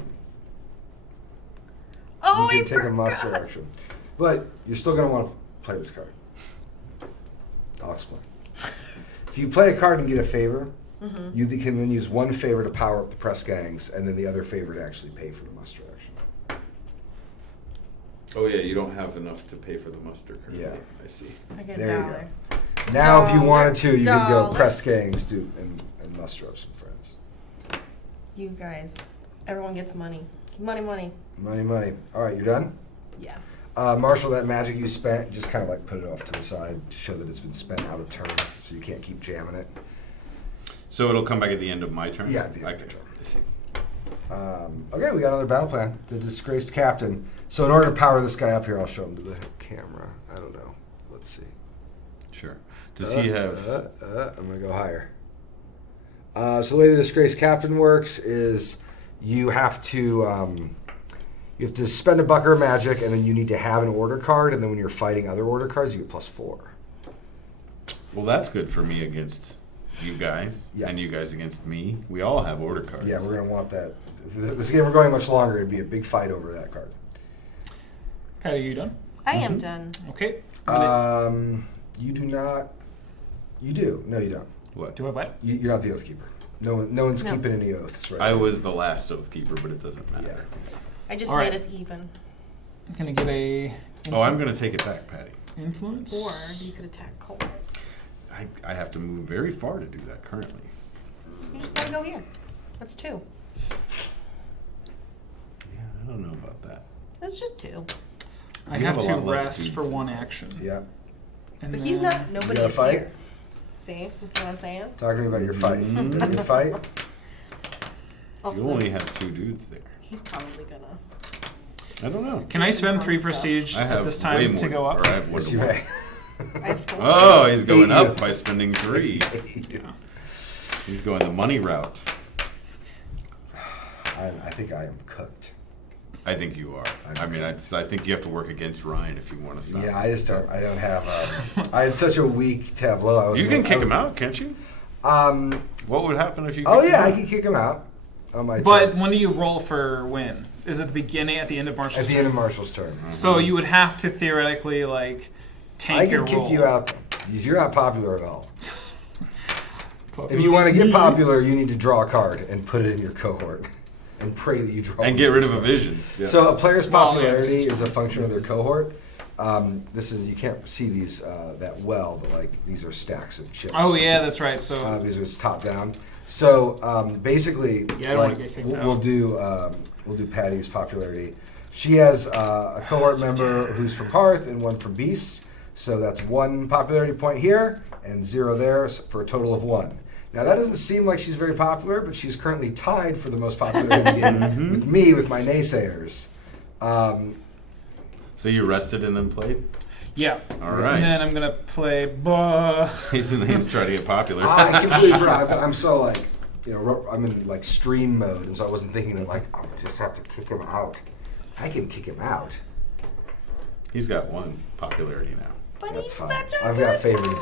Oh, you I can take a forgot. muster action. But you're still going to want to play this card. I'll explain. If you play a card and get a favor, Mm-hmm. you can then use 1 favor to power up the press gangs, and then the other favor to actually pay for the muster action. Oh yeah, you don't have enough to pay for the muster currently. Yeah. I see. I get There you $1. Now, if you Dollar, wanted to, you could go dollar. press gangs and muster up some friends. You guys, everyone gets money. Money, money. Money, money. All right, you're done? Yeah. Marshall, that magic you spent, just kind of like put it off to the side to show that it's been spent out of turn, so you can't keep jamming it. So it'll come back at the end of my turn? Yeah, at the end of Okay. your turn. I see. Okay, we got another battle plan. The disgraced captain. So in order to power this guy up here, I'll show him to the camera. I don't know. Let's see. Sure. Does he have... I'm going to go higher. So the way the disgraced captain works is you have to spend a bucket of magic, and then you need to have an order card, and then when you're fighting other order cards, you get +4. Well, that's good for me against you guys, Yeah. and you guys against me. We all have order cards. Yeah, we're going to want that. If this game we're going much longer, it'd be a big fight over that card. Patty, you done? I am done. Okay. You do not. You do. No, you don't. What? Do I what? You're not the oath keeper. No one's No. keeping any oaths, right? I was the last oath keeper, but it doesn't matter. I just All made right. us even. I'm gonna get a. Oh, I'm going to take it back, Patty. Influence. Or you could attack Cole. I have to move very far to do that currently. You just gotta go here. That's 2. Yeah, I don't know about that. That's just 2. I We have have a to lot less rest dudes for than 1 that. action. Yeah. And But he's then- not. Nobody gotta is fight? here. See? That's what I'm saying. Talk to me about your fight. Mm-hmm. You ready to fight? You Also, only have 2 dudes there. he's probably gonna. I don't know. Can I spend 3 Fun stuff. prestige I have at this way time more, to go or up? I have 1 Yes, to you 1. may. I have 4. Oh, he's going Yeah. up by spending 3. He's going the money route. I think I am cooked. I think you are. I mean, I think you have to work against Ryan if you want to stop. Yeah, I just don't. I don't have. I had such a weak tableau. You can kick him out, can't you? Um. What would happen if you? Oh kicked yeah, I him out? can kick him out on my But turn. when do you roll for win? Is it the beginning, at the end of Marshall's At the turn? end of Marshall's turn. So you would have to theoretically like tank I your can roll. kick you out because you're not popular at all. If you want to get popular, you need to draw a card and put it in your cohort, and pray that you draw. And one get rid this of a card. vision. Yeah. So a player's Well, popularity yes. is a function of their cohort. This is you can't see these that well, but like these are stacks of chips. Oh yeah, that's right. So Because it's top down. So basically, Yeah, I don't wanna get kicked out. we'll do Patty's popularity. She has a cohort member who's from Hearth and one from Beasts. So that's 1 popularity point here and 0 there for a total of 1. Now that doesn't seem like she's very popular, but she's currently tied for the most popularity with me, with my naysayers. So you rested and then played. yeah. All right. And then I'm gonna play. He's trying to get popular. I completely forgot. I'm so like, I'm in like stream mode, and so I wasn't thinking that like I just have to kick him out. I can kick him out. He's got 1 popularity now. But That's he's fine. such a I've got good favor to do.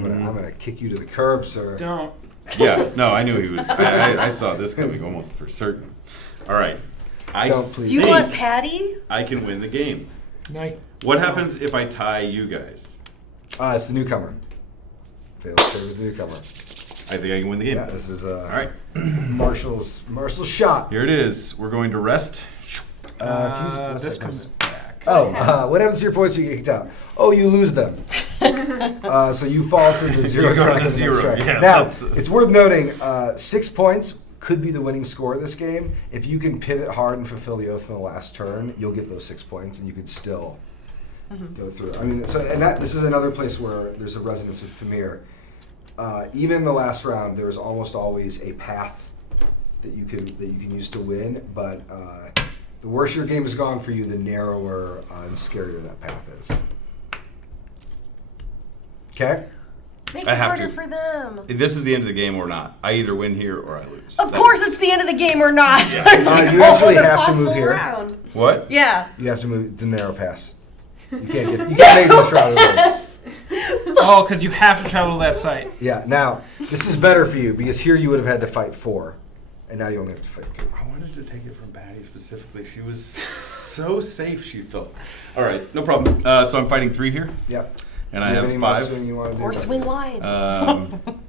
boy. I'm gonna kick you to the curb, sir. Don't. Yeah. No, I knew he was. I saw this coming almost for certain. All right. I Don't please. Do you think want Patty? I can win the game. No. What happens if I tie you guys? It's the newcomer. Fails save as the newcomer. I think I can win the game. Yeah, this is All right. Marshall's shot. Here it is. We're going to rest. This comes back. Oh, what happens to your points when you get kicked out? Oh, you lose them. So you fall to the zero. You go to track the of next zero. track. Yeah, now, that's- it's worth noting, 6 points could be the winning score of this game. If you can pivot hard and fulfill the oath in the last turn, you'll get those 6 points, and you could still go through. I mean, this is another place where there's a resonance with Pamir. Even in the last round, there's almost always a path that you can use to win, but the worse your game has gone for you, the narrower and scarier that path is. Okay? Make I it have harder to. for them. If this is the end of the game or not, I either win here or I lose. Of course, it's the end of the game or not. Yeah. There's You no actually other have to move possible here. round. What? Yeah. You have to move the narrow pass. You can't make the shroud of ice. Oh, because you have to travel to that site. Yeah. Now this is better for you because here you would have had to fight 4, and now you only have to fight 3. I wanted to take it from Patty specifically. She was so safe, she felt. All right, no problem. So I'm fighting 3 here, Yep. and Do I you have any 5. swing you want to do? Or swing wide.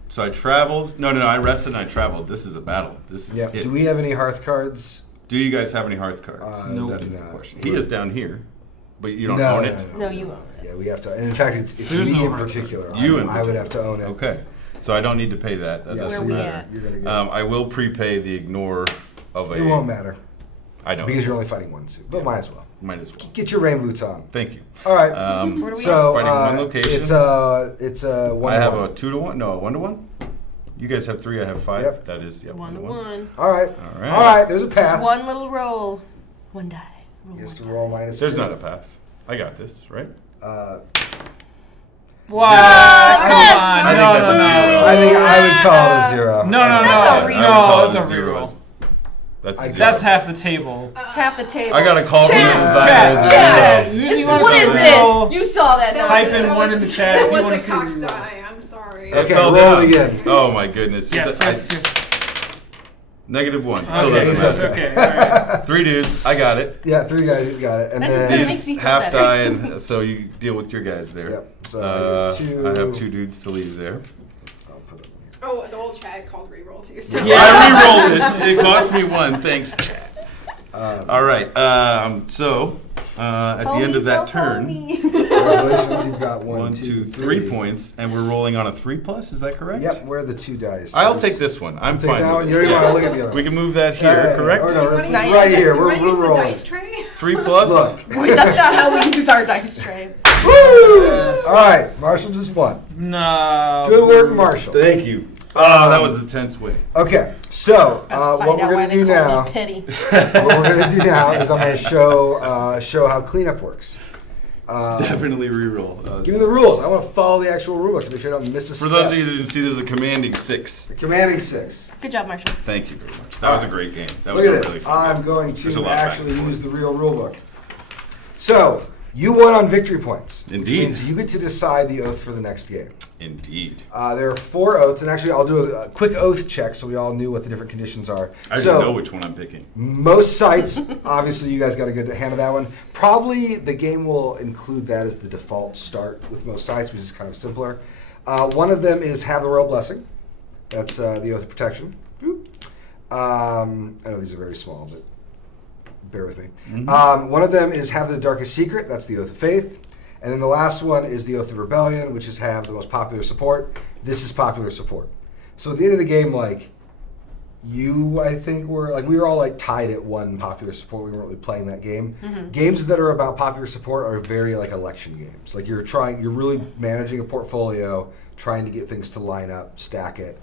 So I traveled. No, I rested and I traveled. This is a battle. This is Yeah. it. Do we have any hearth cards? Do you guys have any hearth cards? No. That is the No. question. He is down here, but you don't No, own no, it. No, you own it. Yeah, we have to. And in fact, it's There's me no in hearth particular. You in I would have to own it. Okay, so I don't need to pay that. That Yeah, doesn't Where we matter. at? You're gonna get. I will prepay the ignore of a. It won't matter I know. because you're only fighting 1 suit, but might as well. Might as well. Get your rain boots on. Thank you. All right. Where do we So Fighting one location. It's a 1 I to have 1. a 2-to-1. No, a 1-to-1. You guys have 3. I have 5. Yep. That is 1 to 1-to-1. 1. All right. All right. All right. There's a Just path. one little roll. One die. Roll He has one to die. roll -2. There's not a path. I got this, right? Wow. That's Come on. fine. No, I think no, that's no. a I think I would call it a 0. No, That's a I would reroll. call No, it that's a a 0. reroll. That's a 0. That's half the table. Half the table. I got a call from the Chat, designer. chat. You want What to is see this? reroll? You saw that. That don't Type you? in that one was- in the chat That if you was wanna a see cox the reroll. die. I'm sorry. Okay, fell roll down. it again. Oh my goodness. Yes, yes, yes. -1. Still Okay, doesn't so- matter. Okay, all right. 3 dudes. I got it. Yeah, 3 guys. He's got it. And That's just then gonna make me feel half better. die, and so you deal with your guys there. Yep. So I get 2. I have 2 dudes to leave there. I'll put them here. Oh, the old chat called reroll too. So. I re-rolled it. It cost me 1. Thanks, chat. All right. So at the end of that turn, Congratulations, you've got 1, 2, 3 points, and we're rolling on a 3+. Is that correct? Yep, where are the 2 dice? I'll take this one. I'm Take fine. that with one. it. You don't even Yeah. want to look at the other We one. can move that here, Yeah, correct? Oh, Do no, you wanna it's use right the- here. you We're wanna use the rolling. dice tray? 3+. Look. Wait, that's not how we use our dice tray. Woo! All right, Marshall just won. No. Good work, Marshall. Thank you. Oh, that was a tense win. Okay, so That's what we're going to do now, Petty. what we're going to do now is I'm going to show how cleanup works. Definitely reroll. Give me the rules. I want to follow the actual rulebook to make sure I don't miss a For step. those of you that didn't see, there's a commanding 6. Commanding 6. Good job, Marshall. Thank you very much. That was a great game. That was Look a at really this. fun I'm game. going There's a to lot back actually and forth. use the real rulebook. So, you won on victory points. Which Indeed. means you get to decide the oath for the next game. Indeed. There are 4 oaths, and actually I'll do a quick oath check so we all knew what the different conditions are. I so, don't know which one I'm picking. most sites, obviously you guys got a good hand of that one. Probably the game will include that as the default start with most sites, which is kind of simpler. One of them is have the royal blessing. That's the oath of protection. Boop. I know these are very small, but bear with me. One of them is have the darkest secret. That's the oath of faith. And then the last one is the Oath of Rebellion, which is have the most popular support. This is popular support. So at the end of the game, like, I think we were all like tied at 1 popular support. We weren't really playing that game. Games that are about popular support are very like election games. Like you're really managing a portfolio, trying to get things to line up, stack it.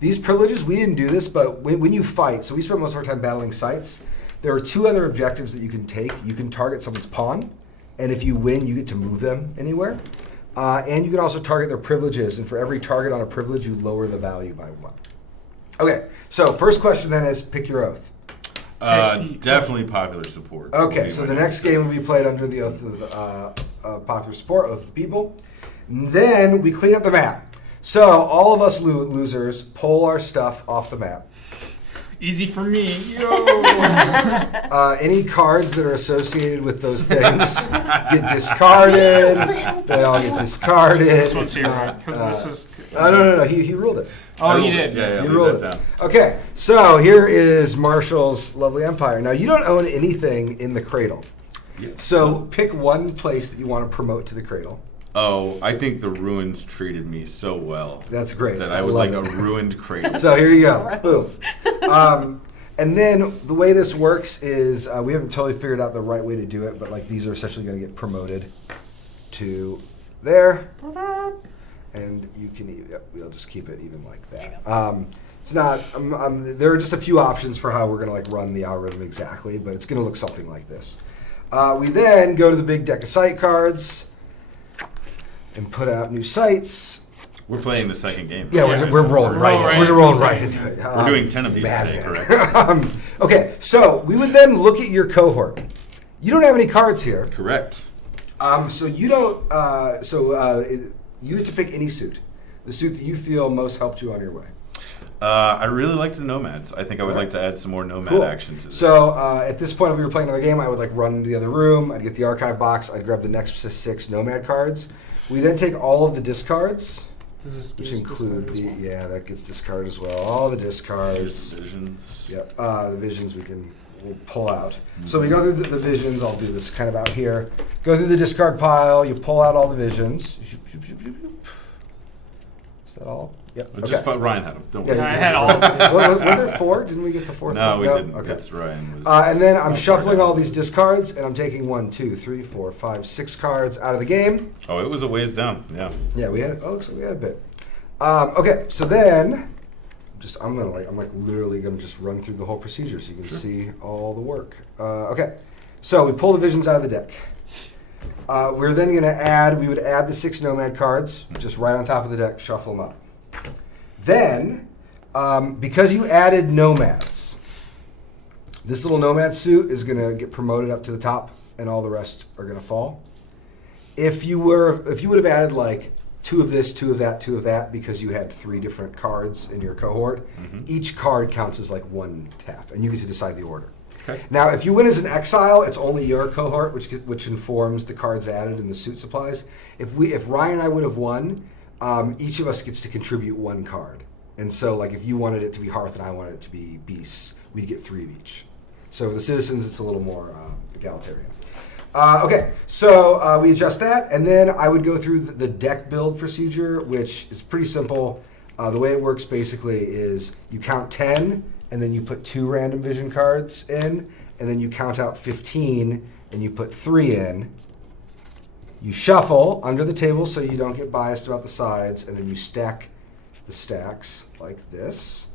These privileges, we didn't do this, but when you fight, so we spend most of our time battling sites. There are 2 other objectives that you can take. You can target someone's pawn, and if you win, you get to move them anywhere. And you can also target their privileges, and for every target on a privilege, you lower the value by 1. Okay, so first question then is pick your oath. Definitely popular support. Okay, so the next game will be played under the oath of popular support, oath of the people. And then we clean up the map. So all of us losers pull our stuff off the map. Easy for me. Yo. Any cards that are associated with those things get discarded. They all get discarded. This one's It's here, not, right? 'Cause this is. no. He ruled it. Oh, you did. Yeah, You leave rolled that it. down. Okay, so here is Marshall's lovely empire. Now, you don't own anything in the cradle. Yeah. So pick one place that you want to promote to the cradle. Oh, I think the ruins treated me so well That's great. that I would like love a it. ruined cradle. So here you go. Gross. Boom. And then the way this works is we haven't totally figured out the right way to do it, but like these are essentially going to get promoted to there. And you can, we'll just keep it even like that. It's not, there are just a few options for how we're going to like run the algorithm exactly, but it's going to look something like this. We then go to the big deck of site cards and put out new sites. We're playing the second game. Yeah, we're rolling right in. We're rolling right into it. We're doing 10 of these today, madman. correct? Okay, so we would then look at your cohort. You don't have any cards here. Correct. So you don't, you have to pick any suit. The suit that you feel most helped you on your way. I really like the nomads. I think I would like to add some more nomad Cool. action to this. So at this point, if we were playing another game, I would like run into the other room. I'd get the archive box. I'd grab the next 6 nomad cards. We then take all of the discards, which include that gets discarded as well. All the discards. Here's the visions. Yep. The visions we'll pull out. So we go through the visions. I'll do this kind of out here. Go through the discard pile. You pull out all the visions. Is that all? Yep. Just Ryan had them. Don't worry. Yeah, I had all. Were there 4? Didn't we get the 4th? No, one? we didn't. Okay. That's Ryan was. And then I'm shuffling all these discards, and I'm taking 1, 2, 3, 4, 5, 6 cards out of the game. Oh, it was a ways down. Yeah. Yeah, we had. Oh, looks like we had a bit. Okay, so then, I'm literally gonna just run through the whole procedure so you can see all the work. Okay, so we pull the visions out of the deck. We're then gonna we would add the 6 nomad cards just right on top of the deck, shuffle them up. Then, because you added nomads, this little nomad suit is gonna get promoted up to the top, and all the rest are gonna fall. If you would have added like 2 of this, 2 of that, 2 of that, because you had 3 different cards in your cohort, each card counts as like 1 tap, and you get to decide the order. Okay. Now, if you win as an exile, it's only your cohort, which informs the cards added in the suit supplies. If Ryan and I would have won, each of us gets to contribute 1 card. And so, like, if you wanted it to be Hearth and I wanted it to be Beasts, we'd get 3 of each. So for the citizens, it's a little more egalitarian. Okay, so we adjust that, and then I would go through the deck build procedure, which is pretty simple. The way it works basically is you count 10, and then you put 2 random vision cards in, and then you count out 15, and you put 3 in. You shuffle under the table so you don't get biased about the sides, and then you stack the stacks like this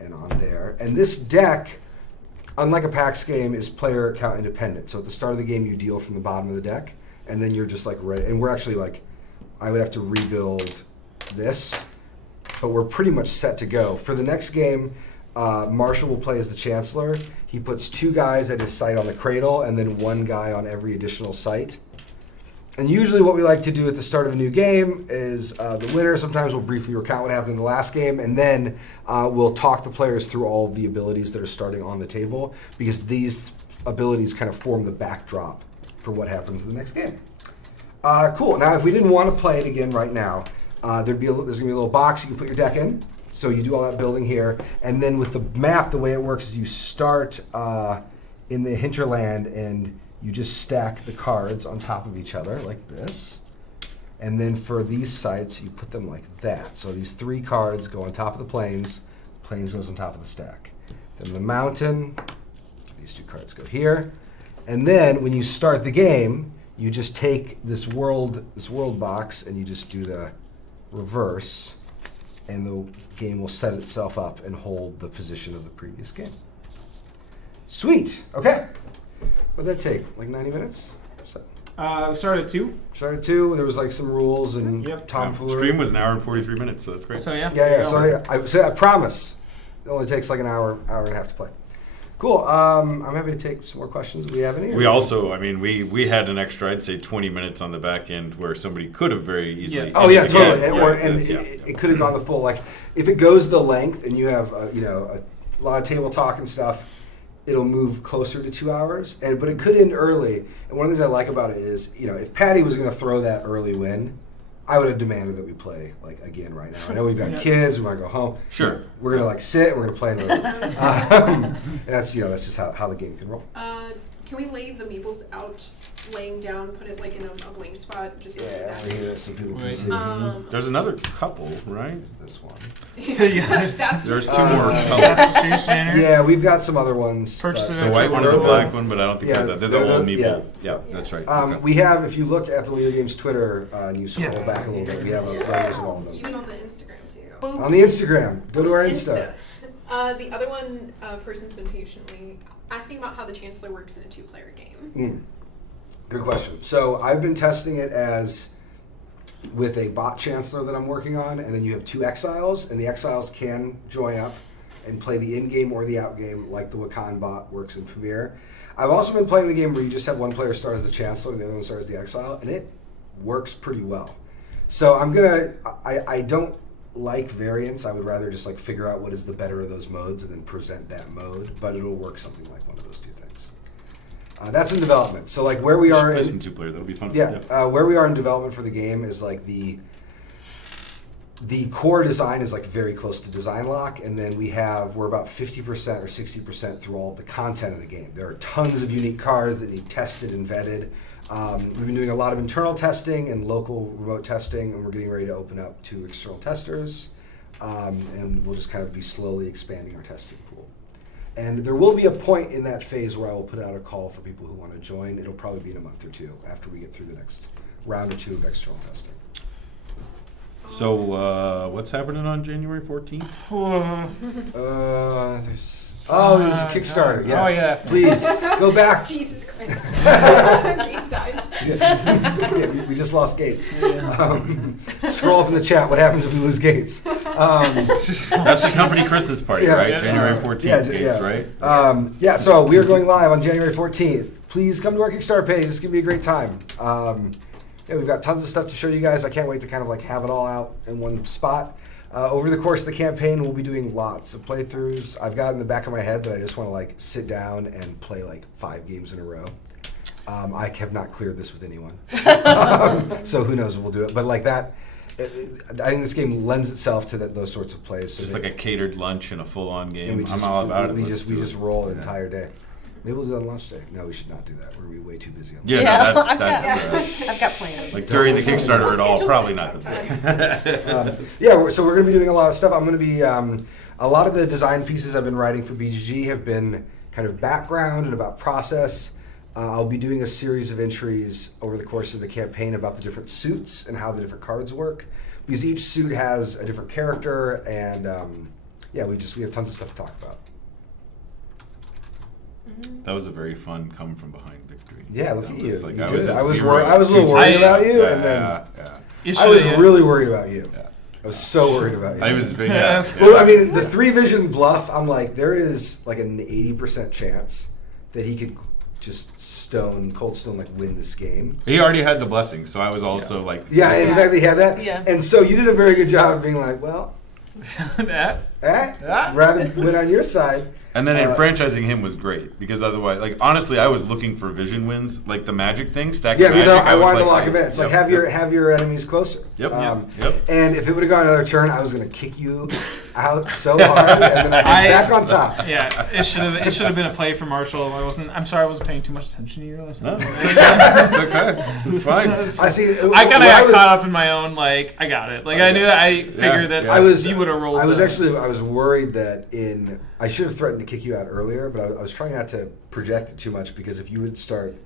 and on there. And this deck, unlike a PAX game, is player count independent. So at the start of the game, you deal from the bottom of the deck, and then you're just like ready. And we're actually like, I would have to rebuild this, but we're pretty much set to go. For the next game, Marshall will play as the Chancellor. He puts 2 guys at his site on the cradle, and then 1 guy on every additional site. And usually what we like to do at the start of a new game is the winner sometimes will briefly recount what happened in the last game, and then we'll talk the players through all of the abilities that are starting on the table, because these abilities kind of form the backdrop for what happens in the next game. Cool. Now, if we didn't want to play it again right now, there's going to be a little box you can put your deck in. So you do all that building here, and then with the map, the way it works is you start in the hinterland, and you just stack the cards on top of each other like this. And then for these sites, you put them like that. So these 3 cards go on top of the plains goes on top of the stack. Then the mountain, these 2 cards go here. And then when you start the game, you just take this world box and you just do the reverse, and the game will set itself up and hold the position of the previous game. Sweet. Okay. What did that take? Like 90 minutes? So, We started at 2. started 2. There was like some rules and Yep. tomfoolery. Stream was an hour and 43 minutes, so that's great. So yeah. Yeah. So I promise it only takes like an hour and a half to play. Cool. I'm happy to take some more questions. Do we have any? We also, I mean, we had an extra, I'd say 20 minutes on the back end where somebody could have very easily. Yeah. Oh yeah, ended the totally. game. It could have gone the full. Like if it goes the length and you have lot of table talk and stuff, it'll move closer to 2 hours. But it could end early. And one of the things I like about it is, if Patty was going to throw that early win, I would have demanded that we play again right now. I know we've got kids, we want to go home. Sure. We're gonna sit, and we're gonna play and that's that's just how the game can roll. Can we lay the meeples out, laying down, put it in a blank spot, just so Yeah, it's over here so people can Wait. see. There's another couple, right? There's this one. There's two more Uh, colors. Yeah, we've got some other ones. Purchase but- it The white one or the black one, but I don't think Yeah, they're the old yeah. meeple. Yeah, that's right. Okay. We have, if you look at the Leo Games Twitter and you scroll Yeah. back a little bit, we have photos of all of them. Even on the Instagram too. Boop. On the Instagram, go to our Insta. The other one, person's been patiently asking about how the Chancellor works in a 2-player game. Good question. So I've been testing it as with a bot Chancellor that I'm working on, and then you have 2 Exiles, and the Exiles can join up and play the in-game or the out-game like the Wakan bot works in Premiere. I've also been playing the game where you just have one player start as the Chancellor and the other one starts as the Exile, and it works pretty well. So I don't like variants. I would rather just figure out what is the better of those modes and then present that mode, but it'll work something like one of those 2 things. That's in development. So where we are Just in 2-player, that'll be fun. where we are in development for the game is the core design is very close to design lock, and then we're about 50% or 60% through all of the content of the game. There are tons of unique cards that need tested and vetted. We've been doing a lot of internal testing and local remote testing, and we're getting ready to open up to external testers, and we'll just kind of be slowly expanding our testing pool. And there will be a point in that phase where I will put out a call for people who want to join. It'll probably be in a month or 2 after we get through the next round or 2 of external testing. So what's happening on January 14th? There's a Kickstarter. Yes. Oh, yeah. Please go back. Jesus Christ. Gates died. Yeah, we just lost Gates. Scroll up in the chat. What happens if we lose Gates? That's the company Christmas party, Yeah. right? Yeah. January 14th, Gates, right? So we are going live on January 14th. Please come to our Kickstarter page. It's going to be a great time. We've got tons of stuff to show you guys. I can't wait to kind of have it all out in one spot. Over the course of the campaign, we'll be doing lots of playthroughs. I've got in the back of my head that I just want to sit down and play 5 games in a row. I have not cleared this with anyone, so who knows if we'll do it. But that, I think this game lends itself to those sorts of plays. So Just a catered lunch and a full-on game. and I'm all about it. We Let's do just it. roll an Yeah. entire day. Maybe we'll do it on launch day. No, we should not do that. We're gonna be way too busy on Yeah, that. no, I've that's I've got plans. during the We'll Kickstarter at all, schedule probably it not the sometime. thing. So we're going to be doing a lot of stuff. I'm going to be a lot of the design pieces I've been writing for BGG have been kind of background and about process. I'll be doing a series of entries over the course of the campaign about the different suits and how the different cards work, because each suit has a different character, and we have tons of stuff to talk about. That was a very fun come from behind victory. Yeah, look That at was you. like- You I did was it. at I was 0, worried. I was a little 2, worried 2. about you, Yeah, and then It I was should've- really worried about you. Yeah. I was so worried about you. I was very, Yes. Well, I mean, the 3 vision bluff, I'm there is an 80% chance that he could just cold stone, win this game. He already had the blessing, so I was also Yeah, exactly. He had that. Yeah. And so you did a very good job of being well, that. rather win on your side. And then franchising him was great, because otherwise, honestly, I was looking for vision wins, the magic thing, stack Yeah, magic. because I was wanted to lock him in. It's yep, have yep. your enemies closer. Yep, Um, yep. And if it would have gone another turn, I was going to kick you out so hard, and then I'd be back on top. Yeah, it should have been a play for Marshall. I'm sorry I wasn't paying too much attention to you. No, it's okay. It's fine. I see. I kind of got caught up in my own I got it. I knew that I figured that yeah. you would have rolled. I was worried that I should have threatened to kick you out earlier, but I was trying not to project it too much, because if you would start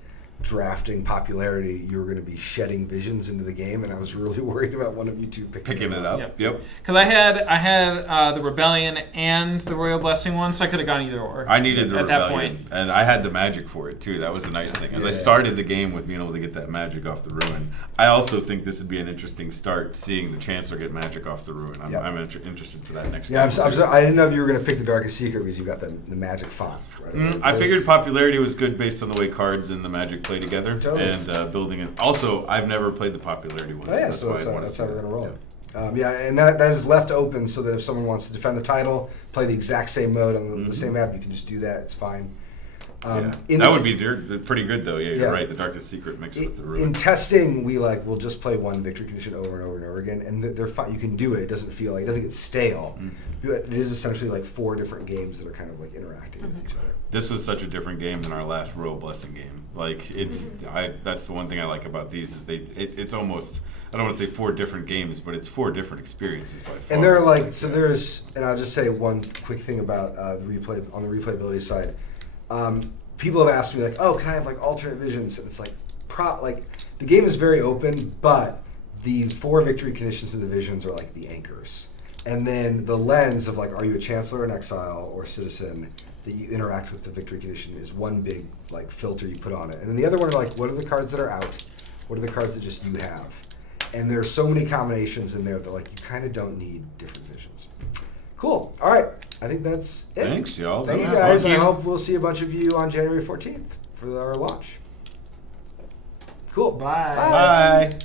drafting popularity, you were going to be shedding visions into the game, and I was really worried about one of you two picking Picking it up. Yep. Because I had the Rebellion and the Royal Blessing one, so I could have gone either or. I needed the at rebellion, that point. and I had the magic for it too. That was the nice thing. As I started the game with being able to get that magic off the ruin, I also think this would be an interesting start, seeing the Chancellor get magic off the ruin. I'm interested for that next. Yeah, time, too. I didn't know if you were going to pick the Darkest Secret because you got the magic font. Right? I figured popularity was good based on the way cards and the magic play together, Totally. and building it. Also, I've never played the popularity one. Oh, yeah, so so that's why I wanted that's to how see we're that. going to roll. Yeah, and that is left open so that if someone wants to defend the title, play the exact same mode on the same map, you can just do that. It's fine. That would be pretty good, though. Yeah, you're Yeah. right. The Darkest Secret mixed with the Ruin. In testing, we'll just play one victory condition over and over and over again, and they're fine. You can do it. It doesn't feel like it doesn't get stale. It is essentially like 4 different games that are kind of like interacting with each other. This was such a different game than our last Royal Blessing game. Like it's, that's the one thing I like about these is it's almost, I don't want to say 4 different games, but it's 4 different experiences by far. And they're like, so there's, and I'll just say one quick thing about the replayability side. People have asked me like, oh, can I have like alternate visions? And it's like, the game is very open, but the 4 victory conditions in the visions are like the anchors. And then the lens of like, are you a Chancellor, an Exile, or Citizen that you interact with the victory condition is one big like filter you put on it. And then the other one are like, what are the cards that are out? What are the cards that just you have? And there's so many combinations in there that like you kind of don't need different visions. Cool. All right. I think that's it. Thanks, y'all. Thank you That was guys. fun. I hope we'll see a bunch of you on January 14th for our launch. Cool. Bye. Bye.